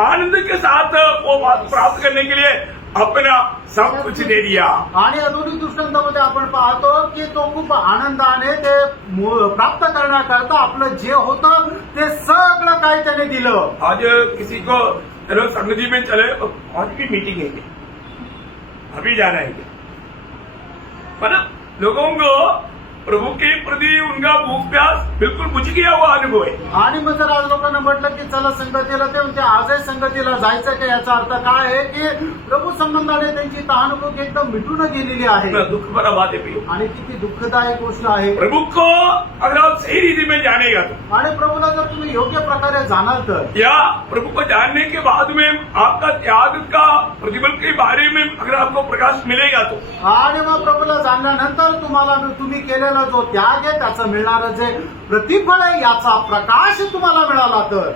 आनंद के साथ वो बात प्राप्त करने के लिए अपना सब कुछ दे दिया। आणि आधुनिक दृष्टांतामध्ये आपण पाहतो की तो खूप आनंदाने ते प्राप्त करण्याकरता आपलं जे होतं ते सगळं काही त्याने दिलं। आज किसी को चलो संगति में चले, आज भी मीटिंग है क्या, अभी जाना है क्या, मतलब लोगों को प्रभु के प्रति उनका भूख प्यास बिल्कुल बुझ गया हुआ अनुभव है। आणि मग जर आज लोकांना म्हटलं की चला संगतीला, ते म्हणते आजही संगतीला जायचं का, याचा अर्थ काय आहे की प्रभू संबंधाने त्यांची तहानभूक एकदम मिटून गेलेली आहे। इतना दुख भरा बात है प्रियो। आणि किती दुःखदायक गोष्ट आहे। प्रभु को अगर आप सही रीति में जानेगा तो, आणि प्रभूला जर तुम्ही योग्य प्रकारे जाणाल तर, या प्रभु को जानने के बाद में आपका त्याग का प्रतिफल के बारे में अगर आपको प्रकाश मिलेगा तो, आणि मग प्रभूला जाणल्यानंतर तुम्हाला तुम्ही केलेला जो त्याग आहे त्याचं मिळणारं जे प्रतिफळ आहे याचा प्रकाश तुम्हाला मिळाला तर।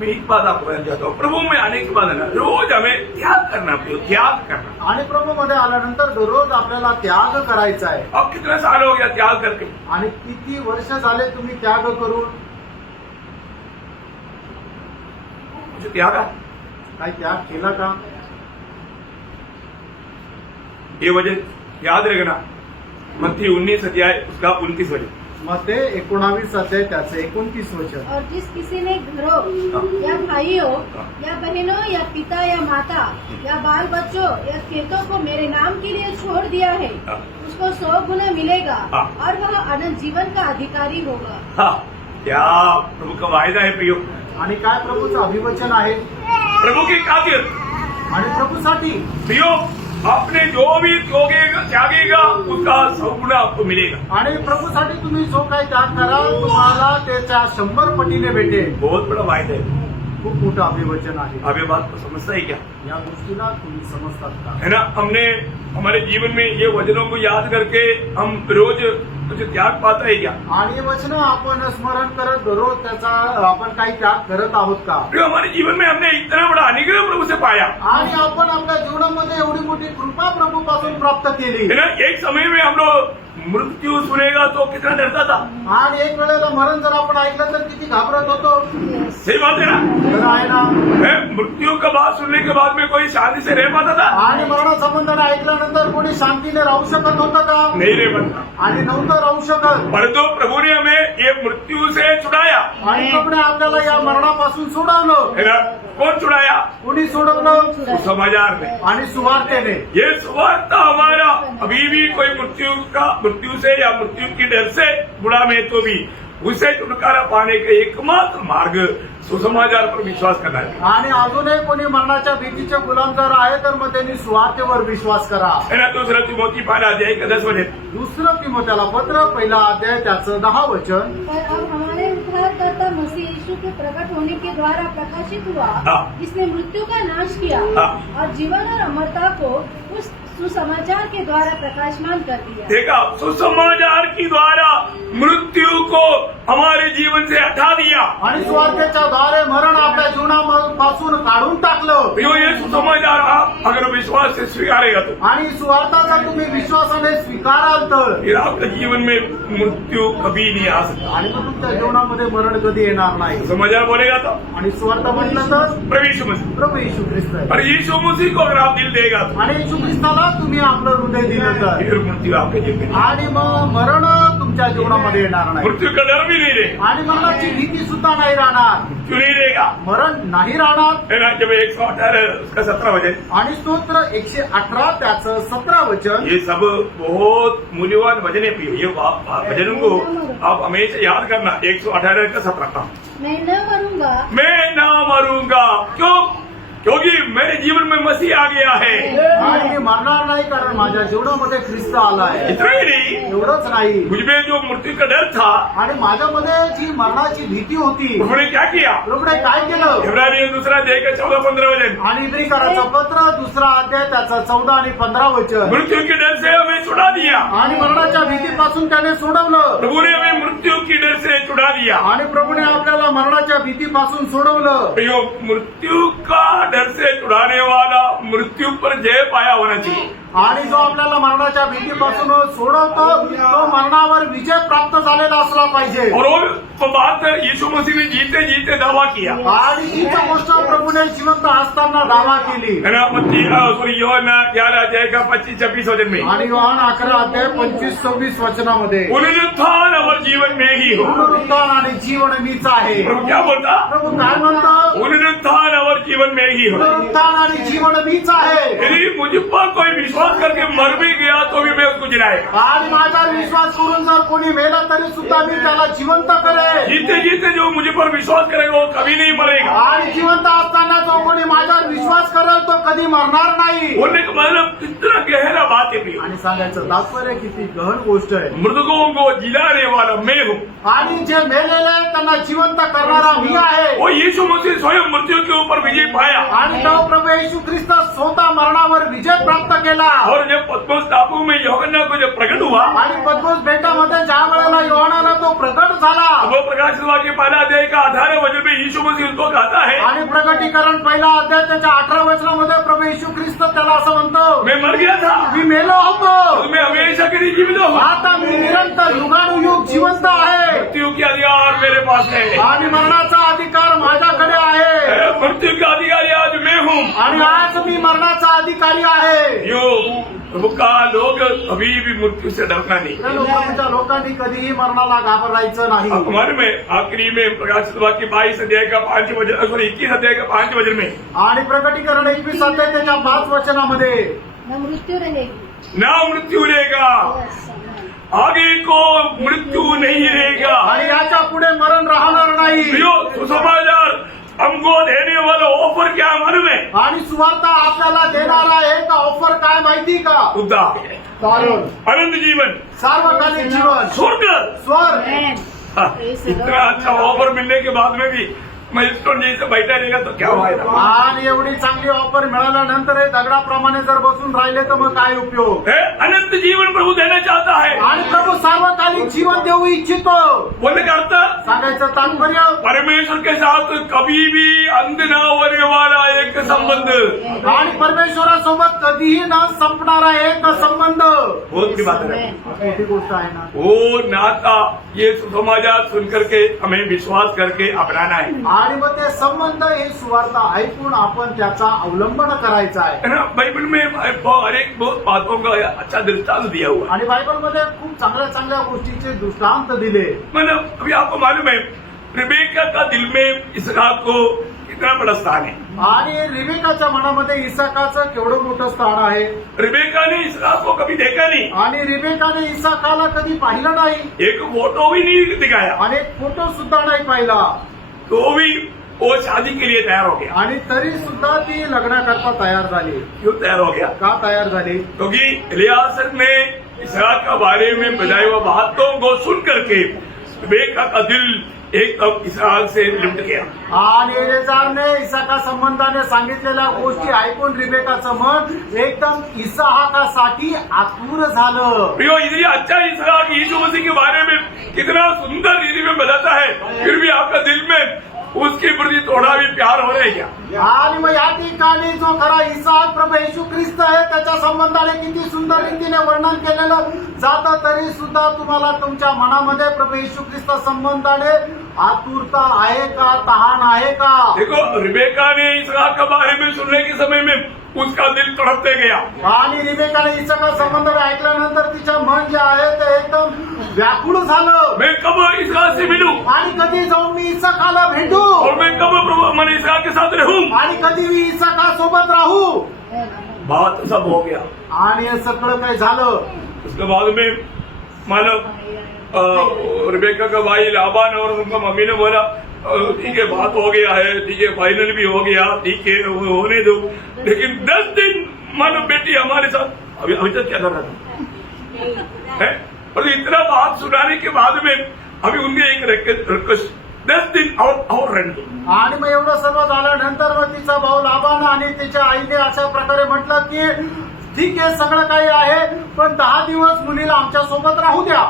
मैं एक बात आपको कहना चाहता हूँ, प्रभु में आने के बाद है ना, रोज हमें त्याग करना प्रियो, त्याग करना। आणि प्रभूमध्ये आल्यानंतर दररोज आपल्याला त्याग करायचा आहे। अब कितना साल हो गया त्याग करके, आणि किती वर्ष झाले तुम्ही त्याग करून, मुझे त्याग है काही त्याग केला का। ये वजह याद रखना, मत्ती 19 अध्याय उसका 29 वचन। मग ते 19 अध्याय त्याचं 29 वचन। और जिस किसी ने घरों या भाइयों या बहनों या पिता या माता या बाल बच्चों या खेतों को मेरे नाम के लिए छोड़ दिया है हाँ। उसको 100 गुना मिलेगा हाँ। और वह अनंत जीवन का अधिकारी होगा। हाँ, क्या प्रभु का वायदा है प्रियो। आणि काय प्रभूचं अभिवचन आहे प्रभु की खातिर आणि प्रभूसाठी प्रियो, आपने जो भी त्यागेगा उसका 100 गुना आपको मिलेगा। आणि प्रभूसाठी तुम्ही जो काही त्याग कराल तुम्हाला त्याच्या 100 पटीने भेटेल. बहुत बड़ा वायदा है। खूप मोठं अभिवचन आहे. आप ये बात को समझता है क्या? या गोष्टीला तुम्ही समजतात का? है ना, हमने हमारे जीवन में ये वचनों को याद करके हम रोज कुछ त्याग पाता है क्या? आणि हे वचन आपण स्मरण करत दररोज त्याचा आपण काही त्याग करत आहोत का? जो हमारे जीवन में हमने इतना बड़ा अनुग्रह प्रभु से पाया आणि आपण आपल्या जीवनामध्ये एवढी मोठी कृपा प्रभूपासून प्राप्त केली. है ना। एक समय में हम लोग मृत्यु सुनेगा तो कितना डरता था। आणि एक वेळेला मरण जर आपण ऐकलं तर किती घाबरत होतो. सही बात है ना। तर आहे ना. है, मृत्यु का बात सुनने के बाद में कोई शांति से रह पाता था? आणि मरणासंबंधाने ऐकल्यानंतर कोणी शांतीने राहू शकत होतं का? नहीं रह पाता। आणि नव्हतं राहू शकत. परंतु प्रभु ने हमें ये मृत्यु से छुड़ाया। आणि प्रभूने आपल्याला या मरणापासून सोडवलं. है ना। कौन छुड़ाया? कोणी सोडवलं? समाचार में। आणि सुवार्तेने. ये सुवार्ता हमारा अभी भी कोई मृत्यु से या मृत्यु की डर से बुढ़ा में तो भी उसे छुटकारा पाने का एकमात्र मार्ग सुसमाचार पर विश्वास करना है। आणि अजूनही कोणी मरणाच्या भीतीचे गुलाम जर आहे तर मग त्यांनी सुवार्तेवर विश्वास करा. है ना। दूसरा तिमोथी 5:10 दुसरं तिमोथेला पत्र 1 अध्याय त्याचं 10 वचन. पर अब हमारे उद्धारकर्ता मसीह यीशु के प्रकट होने के द्वारा प्रकाशित हुआ, हाँ। जिसने मृत्यु का नाश किया हाँ। और जीवन और अमरता को उस सुसमाचार के द्वारा प्रकाशमान कर दिया। देखा, सुसमाचार की द्वारा मृत्यु को हमारे जीवन से हटा दिया। आणि सुवार्तेच्या द्वारे मरण आपल्या जीवनापासून काढून टाकलं. जो ये सुसमाचार आप अगर विश्वास से स्वीकारेगा तो आणि सुवार्ताचा तुम्ही विश्वासाने स्वीकाराल तर फिर आपके जीवन में मृत्यू कभी नहीं आ सकता। आणि मग तुमच्या जीवनामध्ये मरण कधी येणार नाही. समाचार बोलेगा तो आणि सुवार्थ म्हटलं तर प्रभु यीशु मसीह। प्रभू येशू ख्रिस्त आहे. और यीशु मसीह को अगर आप दिल देगा तो आणि येशू ख्रिस्ताला तुम्ही आपलं हृदय दिलं तर फिर मृत्यु आपके जीवन में आणि मग मरण तुमच्या जीवनामध्ये येणार नाही. मृत्यु का डर भी नहीं रहेगा। आणि मरणाची भीती सुद्धा नाही राहणार. क्यों नहीं रहेगा? मरण नाही राहणार. है ना। जब 118 उसका 17 वचन, आणि स्तोत्र 118 त्याचं 17 वचन. ये सब बहुत मूल्यवान वचन है प्रिय। ये वचनों को आप हमेशा याद करना। 118 का 17 मैं न मरूंगा, मैं ना मरूंगा। क्यों? क्योंकि मेरे जीवन में मसीह आ गया है। आणि मी मरणार नाही कारण माझ्या जीवनामध्ये ख्रिस्त आला आहे. इतना ही नहीं, एवढंच नाही. मुझमें जो मृत्यू का डर था आणि माझ्यामध्ये जी मरणाची भीती होती उन्होंने क्या किया? प्रभूने काय केलं? इब्रानियों 2 अध्याय का 14-15 वचन, आणि इब्रिकराचं पत्र 2 अध्याय त्याचं 14 आणि 15 वचन. मृत्यु के डर से हमें छुड़ा दिया। आणि मरणाच्या भीतीपासून त्याने सोडवलं. प्रभु ने हमें मृत्यु की डर से छुड़ा दिया। आणि प्रभूने आपल्याला मरणाच्या भीतीपासून सोडवलं. प्रियो, मृत्यु का डर से छुड़ाने वाला मृत्यू पर जय पाया होना चाहिए। आणि जो आपल्याला मरणाच्या भीतीपासून सोडवतो तो मरणावर विजय प्राप्त झालेला असला पाहिजे. और वो बात यीशु मसीह ने जीते जीते दावा किया। आणि तीच गोष्ट प्रभूने जिवंत असताना दावा केली. है ना। योहन्ना 11 अध्याय का 25-26 वचन में, आणि योहान 11 अध्याय 25-26 वचनामध्ये पुनरुत्थान और जीवन में ही हो। पुनरुत्थान आणि जीवन मीच आहे. प्रभु क्या बोलता? प्रभू काय म्हणतो? पुनरुत्थान और जीवन में ही हो। पुनरुत्थान आणि जीवन मीच आहे. यदि मुझ पर कोई विश्वास करके मर भी गया तो भी मैं उसको जिलाएगा। आणि माझ्यावर विश्वास करून जर कोणी मेला तरी सुद्धा मी त्याला जिवंत करेन. जीते जीते जो मुझे पर विश्वास करेगा वो कभी नहीं मरेगा। आणि जिवंत असताना जो कोणी माझ्यावर विश्वास करेल तो कधी मरणार नाही. बोलने का मतलब कितना गहरा बात है प्रिय। आणि सांगायचं तात्पर्य किती गहन गोष्ट आहे. मृतकों को जिलाने वाला मैं हूँ। आणि जे मेलेले त्यांना जिवंत करणारा मी आहे. वो यीशु मसीह स्वयं मृत्यु के ऊपर विजय पाया। आणि तो प्रभू येशू ख्रिस्त स्वतः मरणावर विजय प्राप्त केला. और जब पद्मोस टापू में यूहन्ना को जब प्रकट हुआ, आणि पद्मोस बेटामध्ये ज्या वेळेला योहानाला तो प्रकट झाला. वो प्रकाशित वाक्य 1 अध्याय का 18 वचन में यीशु मसीह उसको कहता है, आणि प्रकटीकरण 1 अध्याय त्याच्या 18 वचनामध्ये प्रभू येशू ख्रिस्त त्याला असं म्हणतो, मैं मर गया था, मी मेलो होतो, मैं हमेशा के लिए जीवित हूँ। आता मी निरंतर युगानुयुग जिवंत आहे. मृत्यु के अधिकार मेरे पास है। आणि मरणाचा अधिकार माझ्याकडे आहे. मृत्यु का अधिकारी आज मैं हूँ। आणि आज मी मरणाचा अधिकारी आहे. यो प्रभु का लोग अभी भी मृत्यु से डरना नहीं। त्या लोकांनी कधीही मरणाला घाबरायचं नाही. हमारे में आखिरी में प्रकाशित वाक्य 22 अध्याय का 5 वचन, सॉरी 21 अध्याय का 5 वचन में, आणि प्रकटीकरण 21 अध्याय त्याच्या 5 वचनामध्ये न मृत्यु रहेगी, ना मृत्यु रहेगा, आगे को मृत्यु नहीं रहेगा। आणि याच्या पुढे मरण राहणार नाही। प्रियो, सुसमाचार हमको देने वाला ऑफर क्या मालूम है? आणि सुवार्ता आपल्याला देणारा एक ऑफर काय माहिती का? उद्धार, कारण अनंत जीवन, सार्वकालिक जीवन, स्वर्ग। स्वर्ग। हाँ, इतना अच्छा ऑफर मिलने के बाद में भी मैं इसको जैसे बैठा रहेगा तो क्या फायदा? आणि एवढी चांगली ऑफर मिळाल्यानंतर हे दगडाप्रमाणे जर बसून राहिले तर मग काय उपयोग? है? अनंत जीवन प्रभु देना चाहता है। आणि प्रभू सार्वकालिक जीवन देऊ इच्छितो। बोलने का अर्थ, सांगायचं तात्पर्य, परमेश्वर के साथ कभी भी अंत न होने वाला एक संबंध। आणि परमेश्वरासोबत कधीही न संपणारा एक संबंध। बहुत की बात है, मोठी गोष्ट आहे ना। वो नाता ये सुसमाचार सुन करके हमें विश्वास करके अपनाना है। आणि मग ते संबंध हे सुवार्ता ऐकून आपण त्याचा अवलंबन करायचा आहे। है ना, बाइबल में हर एक बहुत बातों का अच्छा दृष्टांत दिया हुआ है। आणि बायबलमध्ये खूप चांगल्या चांगल्या गोष्टीचे दृष्टांत दिले। मतलब अभी आपको मालूम है, रिबेका का दिल में इसहाक को कितना बड़ा स्थान है। आणि रिबेकाच्या मनामध्ये इसाकाचं केवढं मोठं स्थान आहे। रिबेका ने इसहाक को कभी देखा नहीं, आणि रिबेकाने इसाकाला कधी पाहिलं नाही, एक फोटो भी नहीं दिखाया, आणि एक फोटो सुद्धा नाही पाहिला, तो भी वो शादी के लिए तैयार हो गया। आणि तरी सुद्धा ती लग्नाकरता तयार झाली। क्यों तैयार हो गया? का तयार झाली? क्योंकि इलियासर ने इसहाक के बारे में बताई हुआ बातों को सुन करके रिबेका का दिल एकदम इसहाक से लिपट गया। आणि एलेजारने इसाका संबंधाने सांगितलेल्या गोष्टी ऐकून रिबेकाचं मन एकदम इसाहाकासाठी आतुर झालं। प्रियो, इतनी अच्छा इसहाक यीशु मसीह के बारे में कितना सुंदर रीति में बताता है, फिर भी आपका दिल में उसके प्रति थोड़ा भी प्यार हो रहा है क्या? आणि मग या ठिकाणी जो खरा इसाक प्रभू येशू ख्रिस्त आहे त्याच्या संबंधाने किती सुंदर रीतीने वर्णन केलेलं जातं, तरी सुद्धा तुम्हाला तुमच्या मनामध्ये प्रभू येशू ख्रिस्त संबंधाने आतुरता आहे का, तहान आहे का? देखो, रिबेका ने इसहाक के बारे में सुनने के समय में उसका दिल तड़पते गया। आणि रिबेकाने इसाका संबंध ऐकल्यानंतर तिचं मन जे आहे ते एकदम व्याकुळ झालं। मैं कब इसहाक से मिलूं आणि कधी जाऊन मी इसाकाला भेटू, और मैं कब प्रभु मैंने इसहाक के साथ रहूं? आणि कधी मी इसाका सोबत राहू। बात सब हो गया। आणि हे सगळं काही झालं। उसके बाद में मानो रिबेका का भाई लाबान और उनका मम्मी ने बोला, ठीक है बात हो गया है, ठीक है फाइनल भी हो गया, ठीक है वो होने दो, लेकिन 10 दिन मानो बेटी हमारे साथ अभी तक क्या कर रहा था है? और इतना बात सुनाने के बाद में अभी उनके एक रिक्वेस्ट, 10 दिन और रहने दो। आणि मग एवढं सर्व झाल्यानंतर मग तिचा भाऊ लाबान आणि तिच्या आईने अशा प्रकारे म्हटलं की ठीक आहे सगळं काही आहे, पण 10 दिवस मुलीला आमच्या सोबत राहू द्या।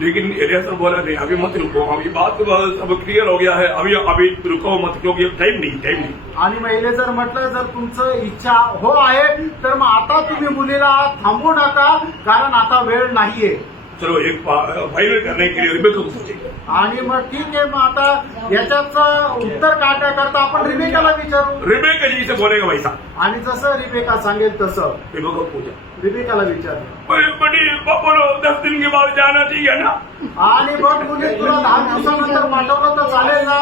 लेकिन एलियासर बोला नहीं, अभी मत रुको, अभी बात सब क्लियर हो गया है, अभी रुको मत, क्योंकि टाइम नहीं। आणि महिले जर म्हटलं जर तुमचं इच्छा हो आहे तर मग आता तुम्ही मुलीला थांबवू नका, कारण आता वेळ नाहीये। चलो एक फाइनल करने के लिए रिबेका को पूछेंगे। आणि मग ठीक आहे, मग आता याच्याचं उत्तर काढण्याकरता आपण रिबेकाला विचारू। रिबेका जी से बोलेगा वैसा, आणि जसं रिबेका सांगेल तसं रिबेका को पूछा, रिबेकाला विचारू। बड़ी बोलो 10 दिन के बाद जाना चाहिए ना? आणि मग मुली तुला 10 दिवसानंतर पाठवलं तर चालेल ना?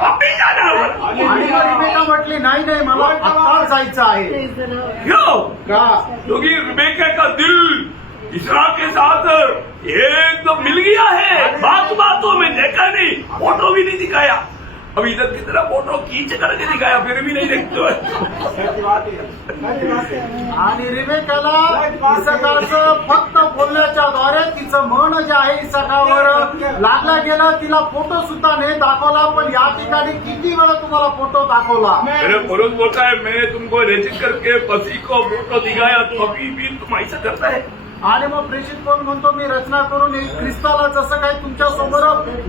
अभी जाना बोला। आणि मग रिबेका म्हटली नाही नाही मला आत्ता जायचं आहे। क्यों? का? क्योंकि रिबेका का दिल इसहाक के साथ एकदम मिल गया है। बातों में देखा नहीं, फोटो भी नहीं दिखाया, अभी इधर कितना फोटो खींच करके दिखाया, फिर भी नहीं देखते। आणि रिबेकाला इसाकाचं फक्त बोलण्याच्या द्वारे तिचं मन जे आहे इसाकावर लागलं गेलं, तिला फोटो सुद्धा नाही दाखवला, पण या ठिकाणी किती वेळा तुम्हाला फोटो दाखवला। मेरे पड़ोस बोलता है, मैंने तुमको रचित करके पति को फोटो दिखाया, तो अभी भी तुम ऐसा करता है? आणि मग प्रेषित कोण म्हणतो मी रचना करून ख्रिस्ताला जसं काही तुमच्या समोर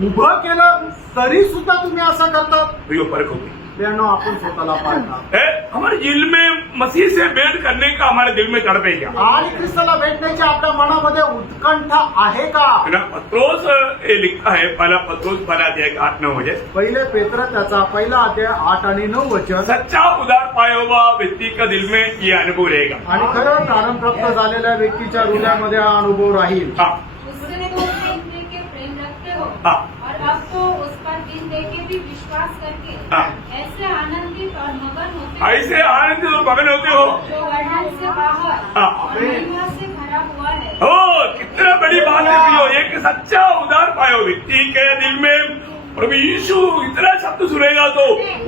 उभं केलं तरी सुद्धा तुम्ही असं करतात। यो फर्क होगी बहनों, आपण स्वतःला पाहता हमारे दिल में मसीह से भेंट करने का हमारे दिल में तड़प है क्या? आणि ख्रिस्ताला भेटण्याची आपल्या मनामध्ये उत्कंठा आहे का? पत्रोस ये लिखता है, पहला पत्रोस 8-9 वजह, पहिले पेत्र त्याचा पहिला अध्याय 8 आणि 9 वचन। सच्चा उदार पाया हुआ व्यक्ति का दिल में ये अनुभव रहेगा। आणि खरं प्रारंभप्राप्त झालेल्या व्यक्तीच्या हृदयामध्ये हा अनुभव राहील। हाँ उससे तो देख के प्रेम रखते हो, हाँ और अब तो उस पर दिन देख के भी विश्वास करके हाँ। ऐसे आनंदित और मगन होते ऐसे आनंदित और मगन होते हो। जो वर्णन से बाहर हाँ। और महिमा से भरा हुआ है। हो, कितना बड़ी बात है प्रियो। एक सच्चा उदार पायो व्यक्ति के दिल में प्रभु यीशु इतना शब्द सुनेगा तो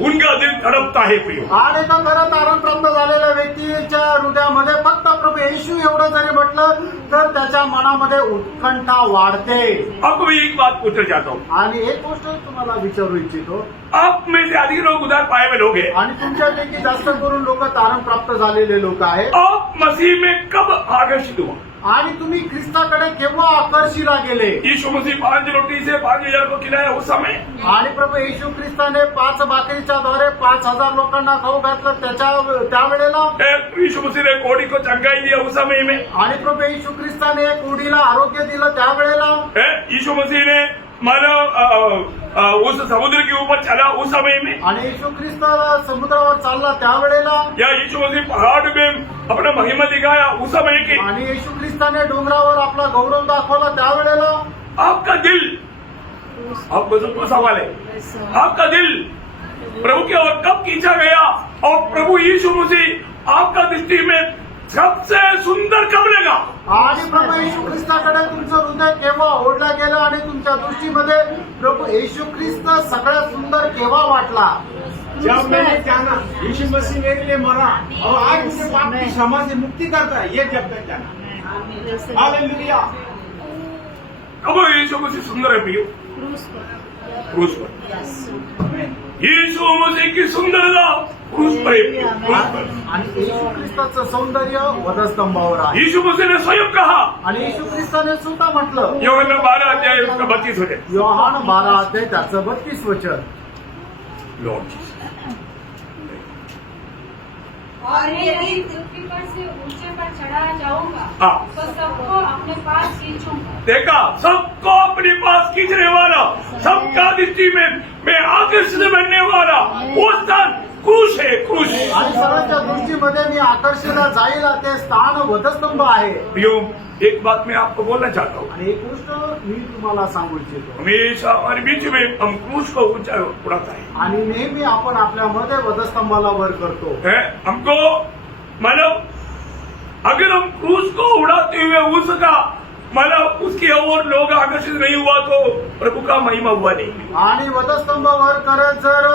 उनका दिल धड़कता है प्रियो। आणि तो खरं तारण प्राप्त झालेल्या व्यक्तीच्या हृदयामध्ये फक्त प्रभू येशू एवढं जरी म्हटलं तर त्याच्या मनामध्ये उत्कंठा वाढते. आपको मैं एक बात पूछना चाहता हूँ, आणि एक गोष्ट तुम्हाला विचारू इच्छितो, आप में से अधिक लोग उदार पाए हुए लोग हैं। आणि तुमच्यापैकी जास्त करून लोक तारण प्राप्त झालेले लोक आहेत. आप मसीह में कब आकर्षित हुआ? आणि तुम्ही ख्रिस्ताकडे केव्हा आकर्षीला गेले? यीशु मसीह 5 रोटी से 5,000 को खिलाया उस समय। आणि प्रभू येशू ख्रिस्ताने 5 भाकरीच्या द्वारे 5,000 लोकांना खाऊ घातलं त्यावेळेला. यीशु मसीह ने कोड़ी को चंगाई दिया उस समय में। आणि प्रभू येशू ख्रिस्ताने कोडीला आरोग्य दिलं त्यावेळेला. यीशु मसीह ने उस समुद्र के ऊपर चला उस समय में। आणि येशू ख्रिस्त समुद्रावर चालला त्यावेळेला. या यीशु मसीह पहाड़ में अपना महिमा दिखाया उस समय के। आणि येशू ख्रिस्ताने डोंगरावर आपला गौरव दाखवला त्यावेळेला. आपका दिल, आपको सबको सवाल है, आपका दिल प्रभु की ओर कब खींचा गया और प्रभु यीशु मसीह आपका दृष्टि में सबसे सुंदर कब लगा? आणि प्रभू येशू ख्रिस्ताकडे तुमचं हृदय केव्हा ओढलं गेलं आणि तुमच्या दृष्टीमध्ये प्रभु येशू ख्रिस्त सगळ्यात सुंदर केव्हा वाटला? जब मैंने जाना यीशु मसीह मेरे लिए मरा और आज मुझे पाप की क्षमा से मुक्ति करता है, ये जब तक जाना। हालेलुया। कब यीशु मसीह सुंदर है प्रियो? क्रूस पर। यीशु मसीह की सुंदरता क्रूस पर है प्रियो, क्रूस पर। आणि येशू ख्रिस्ताचं सौंदर्य वधस्तंभावर आहे. यीशु मसीह ने स्वयं कहा, आणि येशू ख्रिस्ताने स्वतः म्हटलं, यूहन्ना 12 अध्याय उसका 32 वचन, योहान 12 अध्याय त्याचं 32 वचन. Lord Jesus. और मैं यदि यदि पृथ्वी पर से ऊंचे पर चढ़ा जाऊंगा हाँ। तो सबको अपने पास खींचूंगा। देखा, सबको अपने पास खींचने वाला, सबका दृष्टि में मैं आकर्षित बनने वाला वो स्थान क्रूस है, क्रूस। आणि सर्वांच्या दृष्टीमध्ये मी आकर्षीला जाईल ते स्थान वधस्तंभ आहे. प्रियो, एक बात मैं आपको बोलना चाहता हूँ, आणि एक गोष्ट मी तुम्हाला सांगू इच्छितो, हमेशा हमारे बीच में हम क्रूस को ऊंचा उड़ाता है। आणि नेहमी आपण आपल्यामध्ये वधस्तंभाला वर करतो. हमको मतलब अगर हम क्रूस को उड़ाते हुए उसका मतलब उसकी ओर लोग आकर्षित नहीं हुआ तो प्रभु का महिमा हुआ नहीं। आणि वधस्तंभ वर करत जर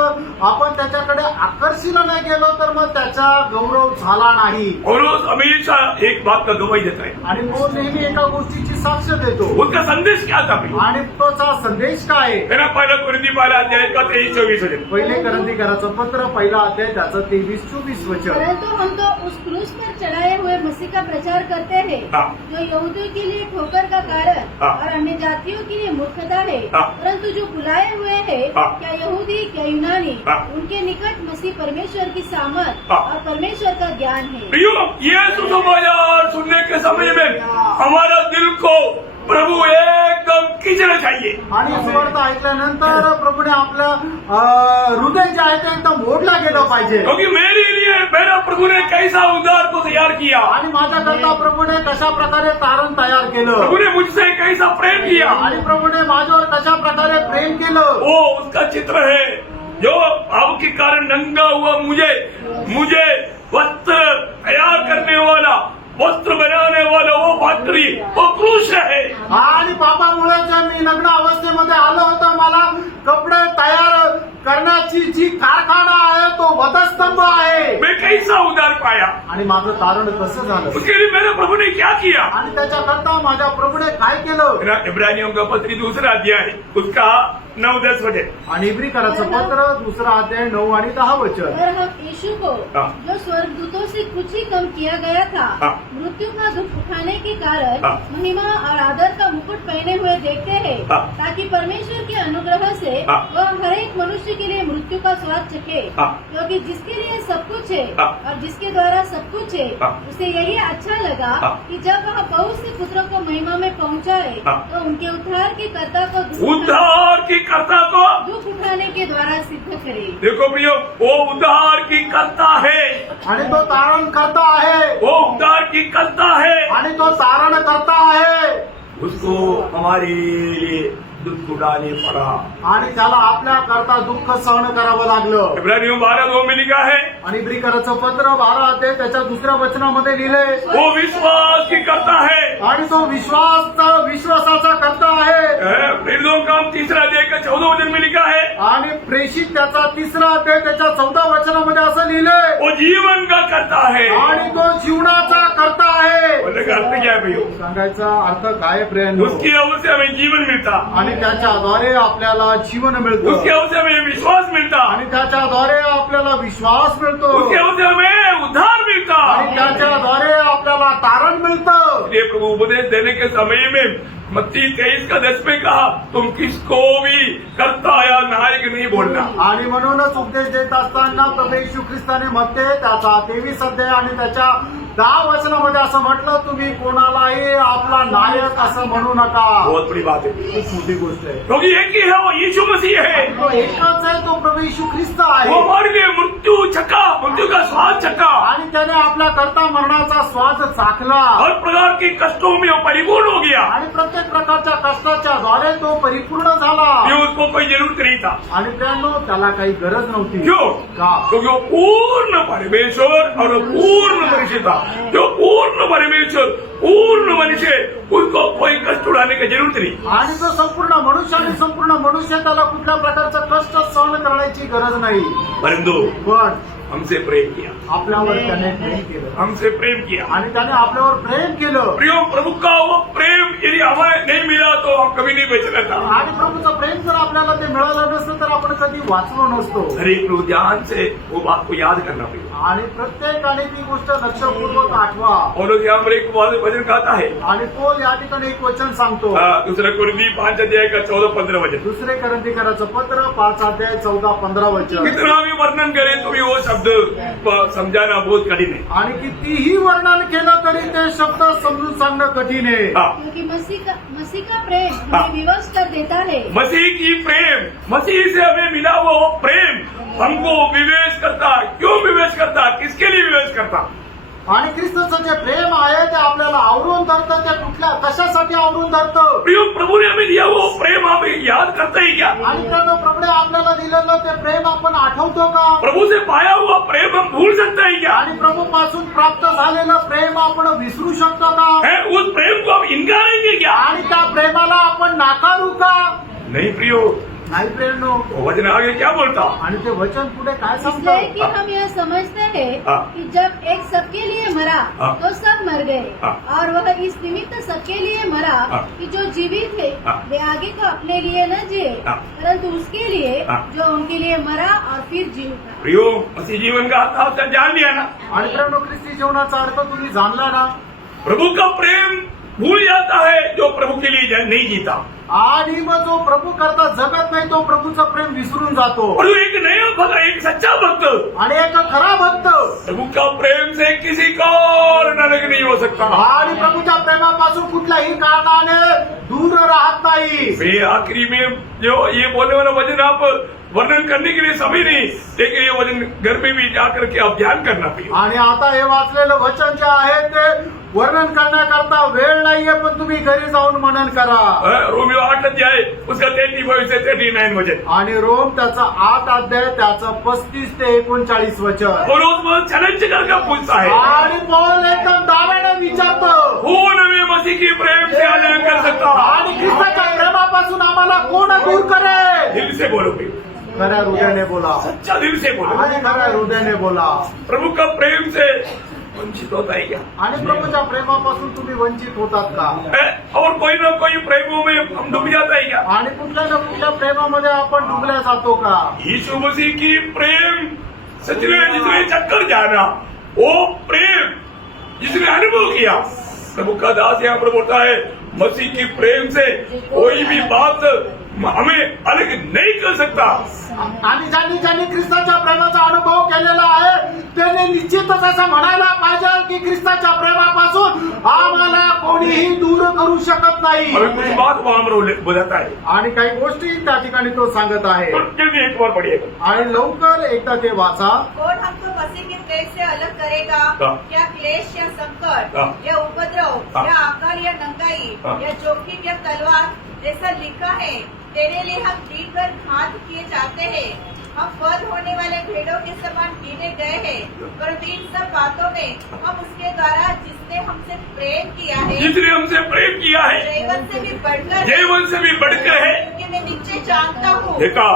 आपण त्याच्याकडे आकर्षीला नाही गेलो तर मग त्याचा गौरव झाला नाही. और वो हमेशा एक बात का गवाही देता है। आणि तो नेहमी एका गोष्टीची साक्ष देतो. उसका संदेश क्या था प्रियो? आणि तोचा संदेश काय आहे? मेरा पहला कुरिन्थी 12 अध्याय का 23-24 वचन। पहिले करंथीकराचं पत्र 1 अध्याय त्याचं 23-24 वचन. परंतु हम तो उस क्रूस पर चढ़ाए हुए मसीह का प्रचार करते हैं हाँ। जो यहूदियों के लिए ठोकर का कारण हाँ। और अन्य जातियों के लिए मूर्खता है। हाँ। परंतु जो बुलाए हुए हैं, हाँ। क्या यहूदी क्या यूनानी, हाँ। उनके निकट मसीह परमेश्वर की सामर्थ हाँ। और परमेश्वर का ज्ञान है। प्रियो, ये सुसमाचार सुनने के समय में हमारा दिल को प्रभु एकदम खींचना चाहिए। आणि सुवार्ता ऐकल्यानंतर प्रभूने आपल्या हृदय जे आहे ते एकदम मोडला गेलं पाहिजे. क्योंकि मेरे लिए मेरा प्रभु ने कैसा उद्धार को तैयार किया, आणि माझ्याकरता प्रभूने कशा प्रकारे तारण तयार केलं, प्रभु ने मुझसे कैसा प्रेम किया, आणि प्रभूने माझ्यावर कशा प्रकारे प्रेम केलं, वो उसका चित्र है। जो भाव के कारण नंगा हुआ मुझे वस्त्र तैयार करने वाला, वस्त्र बनाने वाला वो फैक्ट्री, वो क्रूस है। आणि पापामुळे जे मी लग्न अवस्थेमध्ये आलो होतो, मला कपडे तयार करण्याची जी कारखाना आहे तो वधस्तंभ आहे. मैं कैसा उद्धार पाया, आणि माझं तारण कसं झालं, उसके लिए मेरे प्रभु ने क्या किया? आणि त्याच्याकरता माझ्या प्रभूने काय केलं. मेरा इब्रानियों का पत्री 2 अध्याय उसका 9-10 वचन। आणि इब्रीकराचं पत्र 2 अध्याय 9 आणि 10 वचन. और हम यीशु को हाँ। जो स्वर्गदूतों से कुछ ही कम किया गया था, हाँ। मृत्यु का दुख उठाने के कारण हाँ। महिमा और आदर का मुकुट पहने हुए देखते हैं, हाँ। ताकि परमेश्वर के अनुग्रह से हाँ। वह हर एक मनुष्य के लिए मृत्यु का स्वाद चखे। हाँ। क्योंकि जिसके लिए सब कुछ है हाँ। और जिसके द्वारा सब कुछ है, हाँ। उसे यही अच्छा लगा हाँ। कि जब वह बहुत से पुत्रों को महिमा में पहुंचाए, हाँ। तो उनके उद्धार के कर्ता को उद्धार की कर्ता को दुख उठाने के द्वारा सिद्ध करे। देखो प्रियो, वो उद्धार की कर्ता है, आणि तो तारण करता आहे, वो उद्धार की कर्ता है। आणि तो तारण करता आहे. उसको हमारे लिए दुख उठाने पड़ा। आणि त्याला आपल्या करता दुःख सहन करावं लागलं. इब्रानियों 12:2 में लिखा है, आणि इब्रिकराचं पत्र 12 अध्याय त्याच्या दुसऱ्या वचनामध्ये लिहिलंय, वो विश्वास की करता है। आणि तो विश्वासाचा करता आहे. प्रेरितों का काम 3 अध्याय का 14 वचन में लिखा है, आणि प्रेषित त्याचा 3 अध्याय त्याच्या 14 वचनामध्ये असं लिहिलंय, वो जीवन का करता है। आणि तो जीवनाचा करता आहे. बोलने का अर्थ क्या है भैया? सांगायचा अर्थ काय प्रेम, उसकी ओर से हमें जीवन मिलता, आणि त्याच्याद्वारे आपल्याला जीवन उसकी मिळतं, ओर से हमें विश्वास मिलता, आणि त्याच्याद्वारे आपल्याला विश्वास मिळतो, उसकी ओर से हमें उद्धार मिलता। आणि त्याच्याद्वारे आपल्याला तारण मिळतं. इसलिए प्रभु उपदेश देने के समय में मत्ती 23:10 में कहा, तुम किसको भी करता या नायक नहीं बोलना। आणि म्हणूनच उपदेश देत असताना प्रभू येशू ख्रिस्ताने म्हणते त्याचा 23 अध्याय आणि त्याच्या 10 वचनामध्ये असं म्हटलं, तुम्ही कोणालाही आपला नायक असं म्हणू नका. बहुत बड़ी बात है, खूप मोठी गोष्ट आहे. क्योंकि एक ही है, वो यीशु मसीह है। तो एकच आहे, तो प्रभू येशू ख्रिस्त वो आहे. हमारे लिए मृत्यु का स्वाद चखा, आणि त्याने आपल्या करता मरणाचा स्वाद चाखला, हर प्रकार के कष्टों में वो परिपूर्ण हो गया। आणि प्रत्येक प्रकारच्या कष्टाच्या द्वारे तो परिपूर्ण झाला. ये उसको कोई जरूरत नहीं था। आणि त्यानं त्याला काही गरज नव्हती. क्यों? का? क्योंकि वो पूर्ण परमेश्वर और वो पूर्ण मनुष्य था। जो पूर्ण परमेश्वर पूर्ण मनुष्य, उसको कोई कष्ट उठाने की जरूरत नहीं। आणि तो संपूर्ण मनुष्य आणि संपूर्ण मनुष्य त्याला कुठल्या प्रकारचं कष्ट सहन करण्याची गरज नाही. परंतु पण हमसे प्रेम किया, आपल्यावर त्याने प्रेम केलं, हमसे प्रेम किया। आणि त्याने आपल्यावर प्रेम केलं. प्रियो, प्रभु का वो प्रेम यदि हमें नहीं मिला तो हम कभी नहीं बच रहता। आणि प्रभूचं प्रेम जर आपल्याला ते मिळालं नसतं तर आपण कधी वाचलो नसतो. हर एक प्रभु ध्यान से वो बात को याद करना पड़ेगा। आणि प्रत्येकाने ती गोष्ट लक्षपूर्वक आठवा. और यहाँ पर एक वचन कहता है, आणि तो या ठिकाणी एक वचन सांगतो, दूसरा कुरिन्थी 5 अध्याय का 14-15 वचन, दुसरे करंथीकराचं पत्र 5 अध्याय 14-15 वचन. कितना भी वर्णन करें तो भी वो शब्द समझाना बहुत कठिन है। आणि कितीही वर्णन केलं तरी ते शब्द समजून सांगणं कठीण आहे. हाँ, क्योंकि मसीह का प्रेम हमें विवश कर देता है। मसीह की प्रेम, मसीह से हमें मिला वो प्रेम हमको विवेश करता। क्यों विवेश करता? किसके लिए विवेश करता? आणि ख्रिस्ताचं जे प्रेम आहे ते आपल्याला आवरून धरतं. ते कुठल्या कशासाठी आवरून धरतं? प्रियो, प्रभु ने हमें दिया वो प्रेम आप याद करते ही क्या? आणि त्यानं प्रभूने आपल्याला दिलेलं ते प्रेम आपण आठवतो का? प्रभु से पाया हुआ प्रेम हम भूल सकते हैं क्या? आणि प्रभूपासून प्राप्त झालेलं प्रेम आपण विसरू शकतो का? है उस प्रेम को हम इनकारेंगे क्या? आणि त्या प्रेमाला आपण नाकारू का? नहीं प्रियो, नाही प्रेरणो. वचन आगे क्या बोलता? आणि ते वचन पुढे काय इसलिए सांगतं? कि हम यह समझते हैं हाँ। कि जब एक सबके लिए मरा हाँ। तो सब मर गए, हाँ। और वह इस निमित्त सबके लिए मरा हाँ। कि जो जीवित थे हाँ। वे आगे तो अपने लिए न जिए, हाँ। परंतु उसके लिए हाँ। जो उनके लिए मरा और फिर जी उठा। प्रियो, मसीह जीवन का अर्थ आपने जान लिया ना? आणि प्रेरणो ख्रिस्ती जीवनाचा अर्थ तुम्ही जाणला ना? प्रभु का प्रेम भूल जाता है जो प्रभु के लिए नहीं जीता। आणि मग जो प्रभू करता जगत नाही तो प्रभूचं प्रेम विसरून जातो. और एक नया भक्त, एक सच्चा भक्त आणि एक खरा भक्त प्रभु का प्रेम से किसी का और नरक नहीं हो सकता। आणि प्रभूच्या प्रेमापासून कुठल्याही कारणाने दूर राहत नाही. वे आखिरी में जो ये बोलने वाला वचन आप वर्णन करने के लिए समय नहीं, लेकिन ये वचन घर में भी जाकर के आप ध्यान करना चाहिए। आणि आता हे वाचलेलं वचन जे आहे ते वर्णन करण्याकरता वेळ नाहीये, पण तुम्ही घरी जाऊन मनन करा. रोमियो 8 अध्याय उसका 35 से 39 वचन, आणि रोम त्याचा 8 अध्याय त्याचं 35 ते 39 वचन. और उसमें चैलेंज करके पूछता है, आणि पौल एकदम दाव्याने विचारतो, कौन हमें मसीह की प्रेम से अलग कर सकता? आणि ख्रिस्ताच्या प्रेमापासून आम्हाला कोण दूर करेल? दिल से बोलो भाई, खऱ्या हृदयाने बोला, सच्चा दिल से बोलो। आणि खऱ्या हृदयाने बोला. प्रभु का प्रेम से वंचित होता है क्या? आणि प्रभूच्या प्रेमापासून तुम्ही वंचित होतात का? और कोई ना कोई प्रेमों में हम डूब जाता है क्या? आणि कुठल्या ना कुठल्या प्रेमामध्ये आपण डुबल्या जातो का? यीशु मसीह की प्रेम सच में जिसने चक्कर जाना, वो प्रेम जिसने अनुभव किया, प्रभु का दास यहाँ पर बोलता है, मसीह की प्रेम से कोई भी बात हमें अलग नहीं कर सकता। आणि ज्यांनी ज्यांनी ख्रिस्ताच्या प्रेमाचा अनुभव केलेला आहे त्याने निश्चितच असं म्हणायला पाहिजे की ख्रिस्ताच्या प्रेमापासून आम्हाला कोणीही दूर करू करू शकत नाही. अभी कुछ बात वहां पर बताता है, आणि काही गोष्टी त्या ठिकाणी तो सांगत आहे. तो जल्दी एक बार पढ़िएगा. आणि लवकर एकदा ते वाचा. कौन हमको मसीह के प्रेम से अलग करेगा? हाँ। क्या क्लेश या संकट हाँ। या उपद्रव हाँ। या आकाल या नंगाई हाँ। या जोखिम या तलवार, जैसा लिखा है, तेरे लिए हम दीकर घात किए जाते हैं, हम वध होने वाले भेड़ों के समान गिने गए हैं, परंतु इन सब बातों में हम उसके द्वारा जिसने हमसे प्रेम किया है, जिसने हमसे प्रेम किया है, जीवन से भी बढ़कर जीवन से भी बढ़कर है. क्योंकि मैं निश्चय जानता हूँ. देखा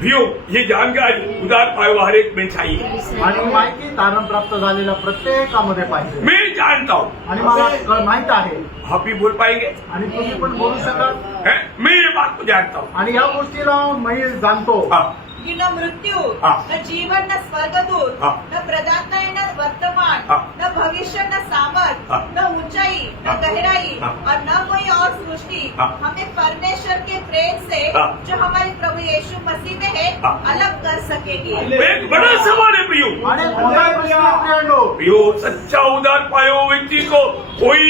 भियो, ये जानकारी उदार पायो हर एक में चाहिए. आणि माहिती तारण प्राप्त झालेल्या प्रत्येकामध्ये पाहिजे. मैं जानता हूँ. आणि मला माहित आहे. आप भी बोल पाएंगे? आणि तुम्ही पण बोलू शकाल. हैं? मैं ये बात को जानता हूँ. आणि या गोष्टीला मी जाणतो. हाँ. कि न मृत्यु, हाँ। न जीवन, न स्वर्गदूत, हाँ। न प्रदाता, न वर्तमान, हाँ। न भविष्य, न सामर्थ, हाँ। न ऊंचाई, न हाँ। गहराई, हाँ। और न कोई और सृष्टि हाँ। हमें परमेश्वर के प्रेम से हाँ। जो हमारे प्रभु यीशु मसीह में है हाँ। अलग कर सकेगी. एक बड़ा सवाल है प्रियो. आणि मोठा प्रश्न प्रियांनो. प्रियो, सच्चा उदार पायो व्यक्ति को कोई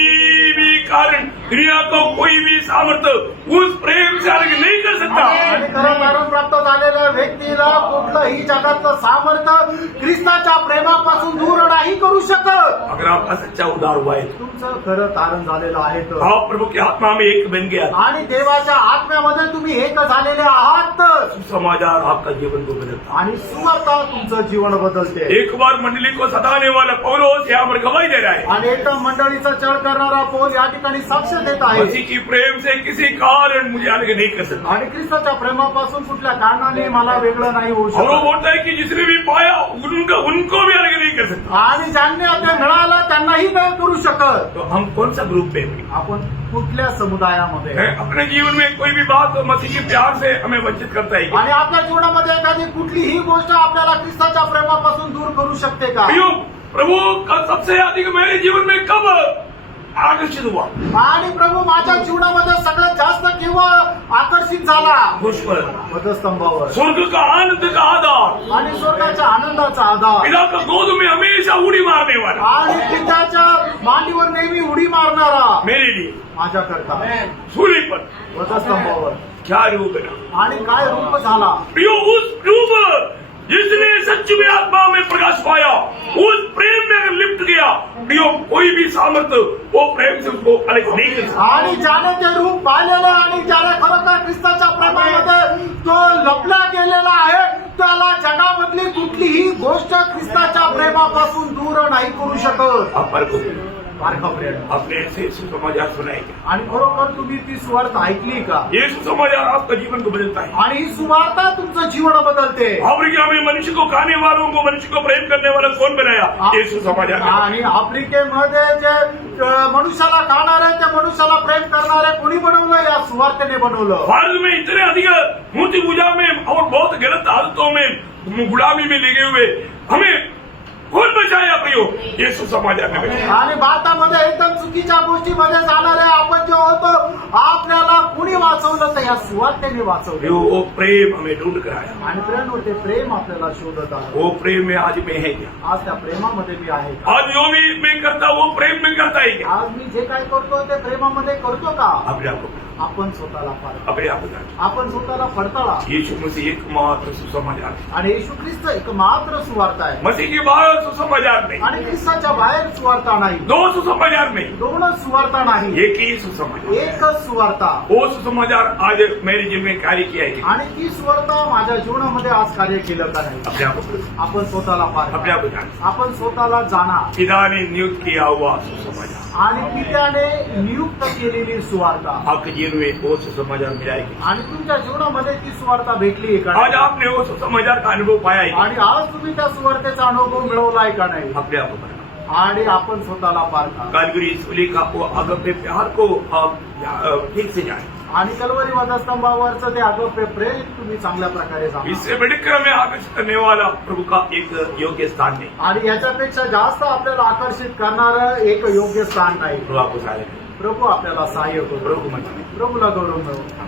भी कारण, दुनिया को कोई भी सामर्थ्य उस प्रेम से अलग नहीं कर सकता. आणि खरं तारण प्राप्त झालेल्या व्यक्तीला कुठलंही जगातलं सामर्थ्य ख्रिस्ताच्या प्रेमापासून दूर नाही करू शकत. अगर आपका सच्चा उदार हुआ है तो तुमचं खरं तारण झालेलं आहे तर, आप प्रभु की आत्मा में एक बन गया, आणि देवाच्या आत्म्यामध्ये तुम्ही एक झालेले आहात तर, समाचार आपका जीवन को बदलता. आणि सुवार्ता तुमचं जीवन बदलते. एक बार मंडली को सताने वाला पौलोस यहाँ पर गवाही दे रहा है. आणि एक मंडळीचा छळ करणारा पौल या ठिकाणी साक्ष देत आहे. मसीह की प्रेम से किसी कारण मुझे अलग नहीं कर सकता. आणि ख्रिस्ताच्या प्रेमापासून कुठल्या कारणाने मला वेगळं नाही होऊ और वो शकत. बोलता है कि जिसने भी पाया उनको भी अलग नहीं कर सकता. आणि ज्यांनी आता मिळालं त्यांनाही नाही करू शकत. तो हम कौन सा ग्रुप में हैं? आपण कुठल्या समुदायामध्ये, अपने जीवन में कोई भी बात मसीह के प्यार से हमें वंचित करता है क्या? आणि आपल्या जीवनामध्ये एखादी कुठलीही गोष्ट आपल्याला ख्रिस्ताच्या प्रेमापासून दूर करू शकते का? प्रियो, प्रभु का सबसे अधिक मेरे जीवन में कब आकर्षित हुआ? आणि प्रभू माझ्या जीवनामध्ये सगळ्यात जास्त केव्हा आकर्षित झाला? उस पर वधस्तंभावर. स्वर्ग का आनंद का आधार, आणि स्वर्गाच्या आनंदाचा आधार, पिता का गोद में हमेशा उड़ी मारने वाला, आणि पित्याच्या मांडीवर नेहमी उडी मारणारा मेरे लिए माझ्याकरता सूर्य पर वधस्तंभावर. क्या रूप बना. आणि काय रूप झाला. प्रियो, उस रूप जिसने सच में आत्मा में प्रकाश पाया, उस प्रेम में अगर लिप्त गया, प्रियो, कोई भी सामर्थ्य वो प्रेम से उसको अलग नहीं कर सकता. आणि ज्याने ते रूप पाहिलेलं आणि ज्याने खरोखर ख्रिस्ताच्या प्रेमामध्ये तो लपला गेलेला आहे, त्याला जगामधली कुठलीही गोष्ट ख्रिस्ताच्या प्रेमापासून दूर नाही करू शकत. आप पर को बारका प्रेम. आपने ऐसे सुसमाचार सुनाए क्या? आणि खरोखर तुम्ही ती सुवार्ता ऐकली का? ये सुसमाचार आपका जीवन को बदलता है. आणि ही सुवार्ता तुमचं जीवन बदलते. अफ्रीका में मनुष्य को खाने वालों को, मनुष्य को प्रेम करने वाला कौन बनाया? ये सुसमाचार है. आणि आफ्रिकेमध्ये जे मनुष्याला खाणारे, ते मनुष्याला प्रेम करणारे कोणी बनवलं? या सुवार्तेने बनवलं. भारत में इतने अधिक मूर्ति पूजा में और बहुत गलत आदतों में गुलामी में लगे हुए हमें कौन बचाया प्रियो? ये सुसमाचार ने बचाया. आणि भारतामध्ये एकदम चुकीच्या गोष्टीमध्ये जाणारे आपण जे होतो, आपल्याला कुणी वाचवलं? तर या सुवार्तेने वाचवलं. प्रियो, वो प्रेम हमें ढूंढ कर आया. आणि प्रेम होते, प्रेम आपल्याला शोधत आहे. वो प्रेम में आज मैं है क्या? आज त्या प्रेमामध्ये मी आहे. आज जो भी मैं करता वो प्रेम में करता है क्या? आज मी जे काय करतो ते प्रेमामध्ये करतो का? अपने आप को, आपण स्वतःला पाडतो. अपने आप को जानो. आपण स्वतःला पडताळा. यीशु मसीह एकमात्र सुसमाचार है. आणि येशू ख्रिस्त एक मात्र सुवार्ता आहे. मसीह के बाहर सुसमाचार नहीं, आणि ख्रिस्ताच्या बाहेर सुवार्ता नाही, दो सुसमाचार नहीं, दोनच सुवार्ता नाही, एक ही सुसमाचार. एकच सुवार्ता. वो सुसमाचार आज मेरे जीवन में कार्य किया है क्या? आणि ती सुवार्ता माझ्या जीवनामध्ये आज कार्य केलं का नाही? अपने आप को, आपण स्वतःला अपने पाडा. आप को जानो. आपण स्वतःला जाणा. पिता ने नियुक्त किया हुआ सुसमाचार आणि पित्याने नियुक्त केलेली सुवार्ता आपके जीवन में वो सुसमाचार मिलाएगी. आणि तुमच्या जीवनामध्ये ती सुवार्ता भेटली का आज नाही? आपने वो सुसमाचार का अनुभव पाया है. आणि आज तुम्ही त्या सुवार्तेचा अनुभव मिळवलाय का नाही? अपने आप को बना. आणि आपण स्वतःला पारखा. कालगरी सूली का वो अगप्य प्यार को आप ठीक से जाने. आणि कलवरी वधस्तंभावरचं ते अगप्य प्रेम तुम्ही चांगल्या प्रकारे जाणा. इससे बढ़कर हमें आकर्षित करने वाला प्रभु का एक योग्य स्थान नहीं. आणि याच्यापेक्षा जास्त आपल्याला आकर्षित करणारं एक योग्य स्थान नाही. प्रभु आपको सहायता करे. प्रभु आपल्याला सहाय्य करू. प्रभु को मत प्रभूला गौरव मिळवू.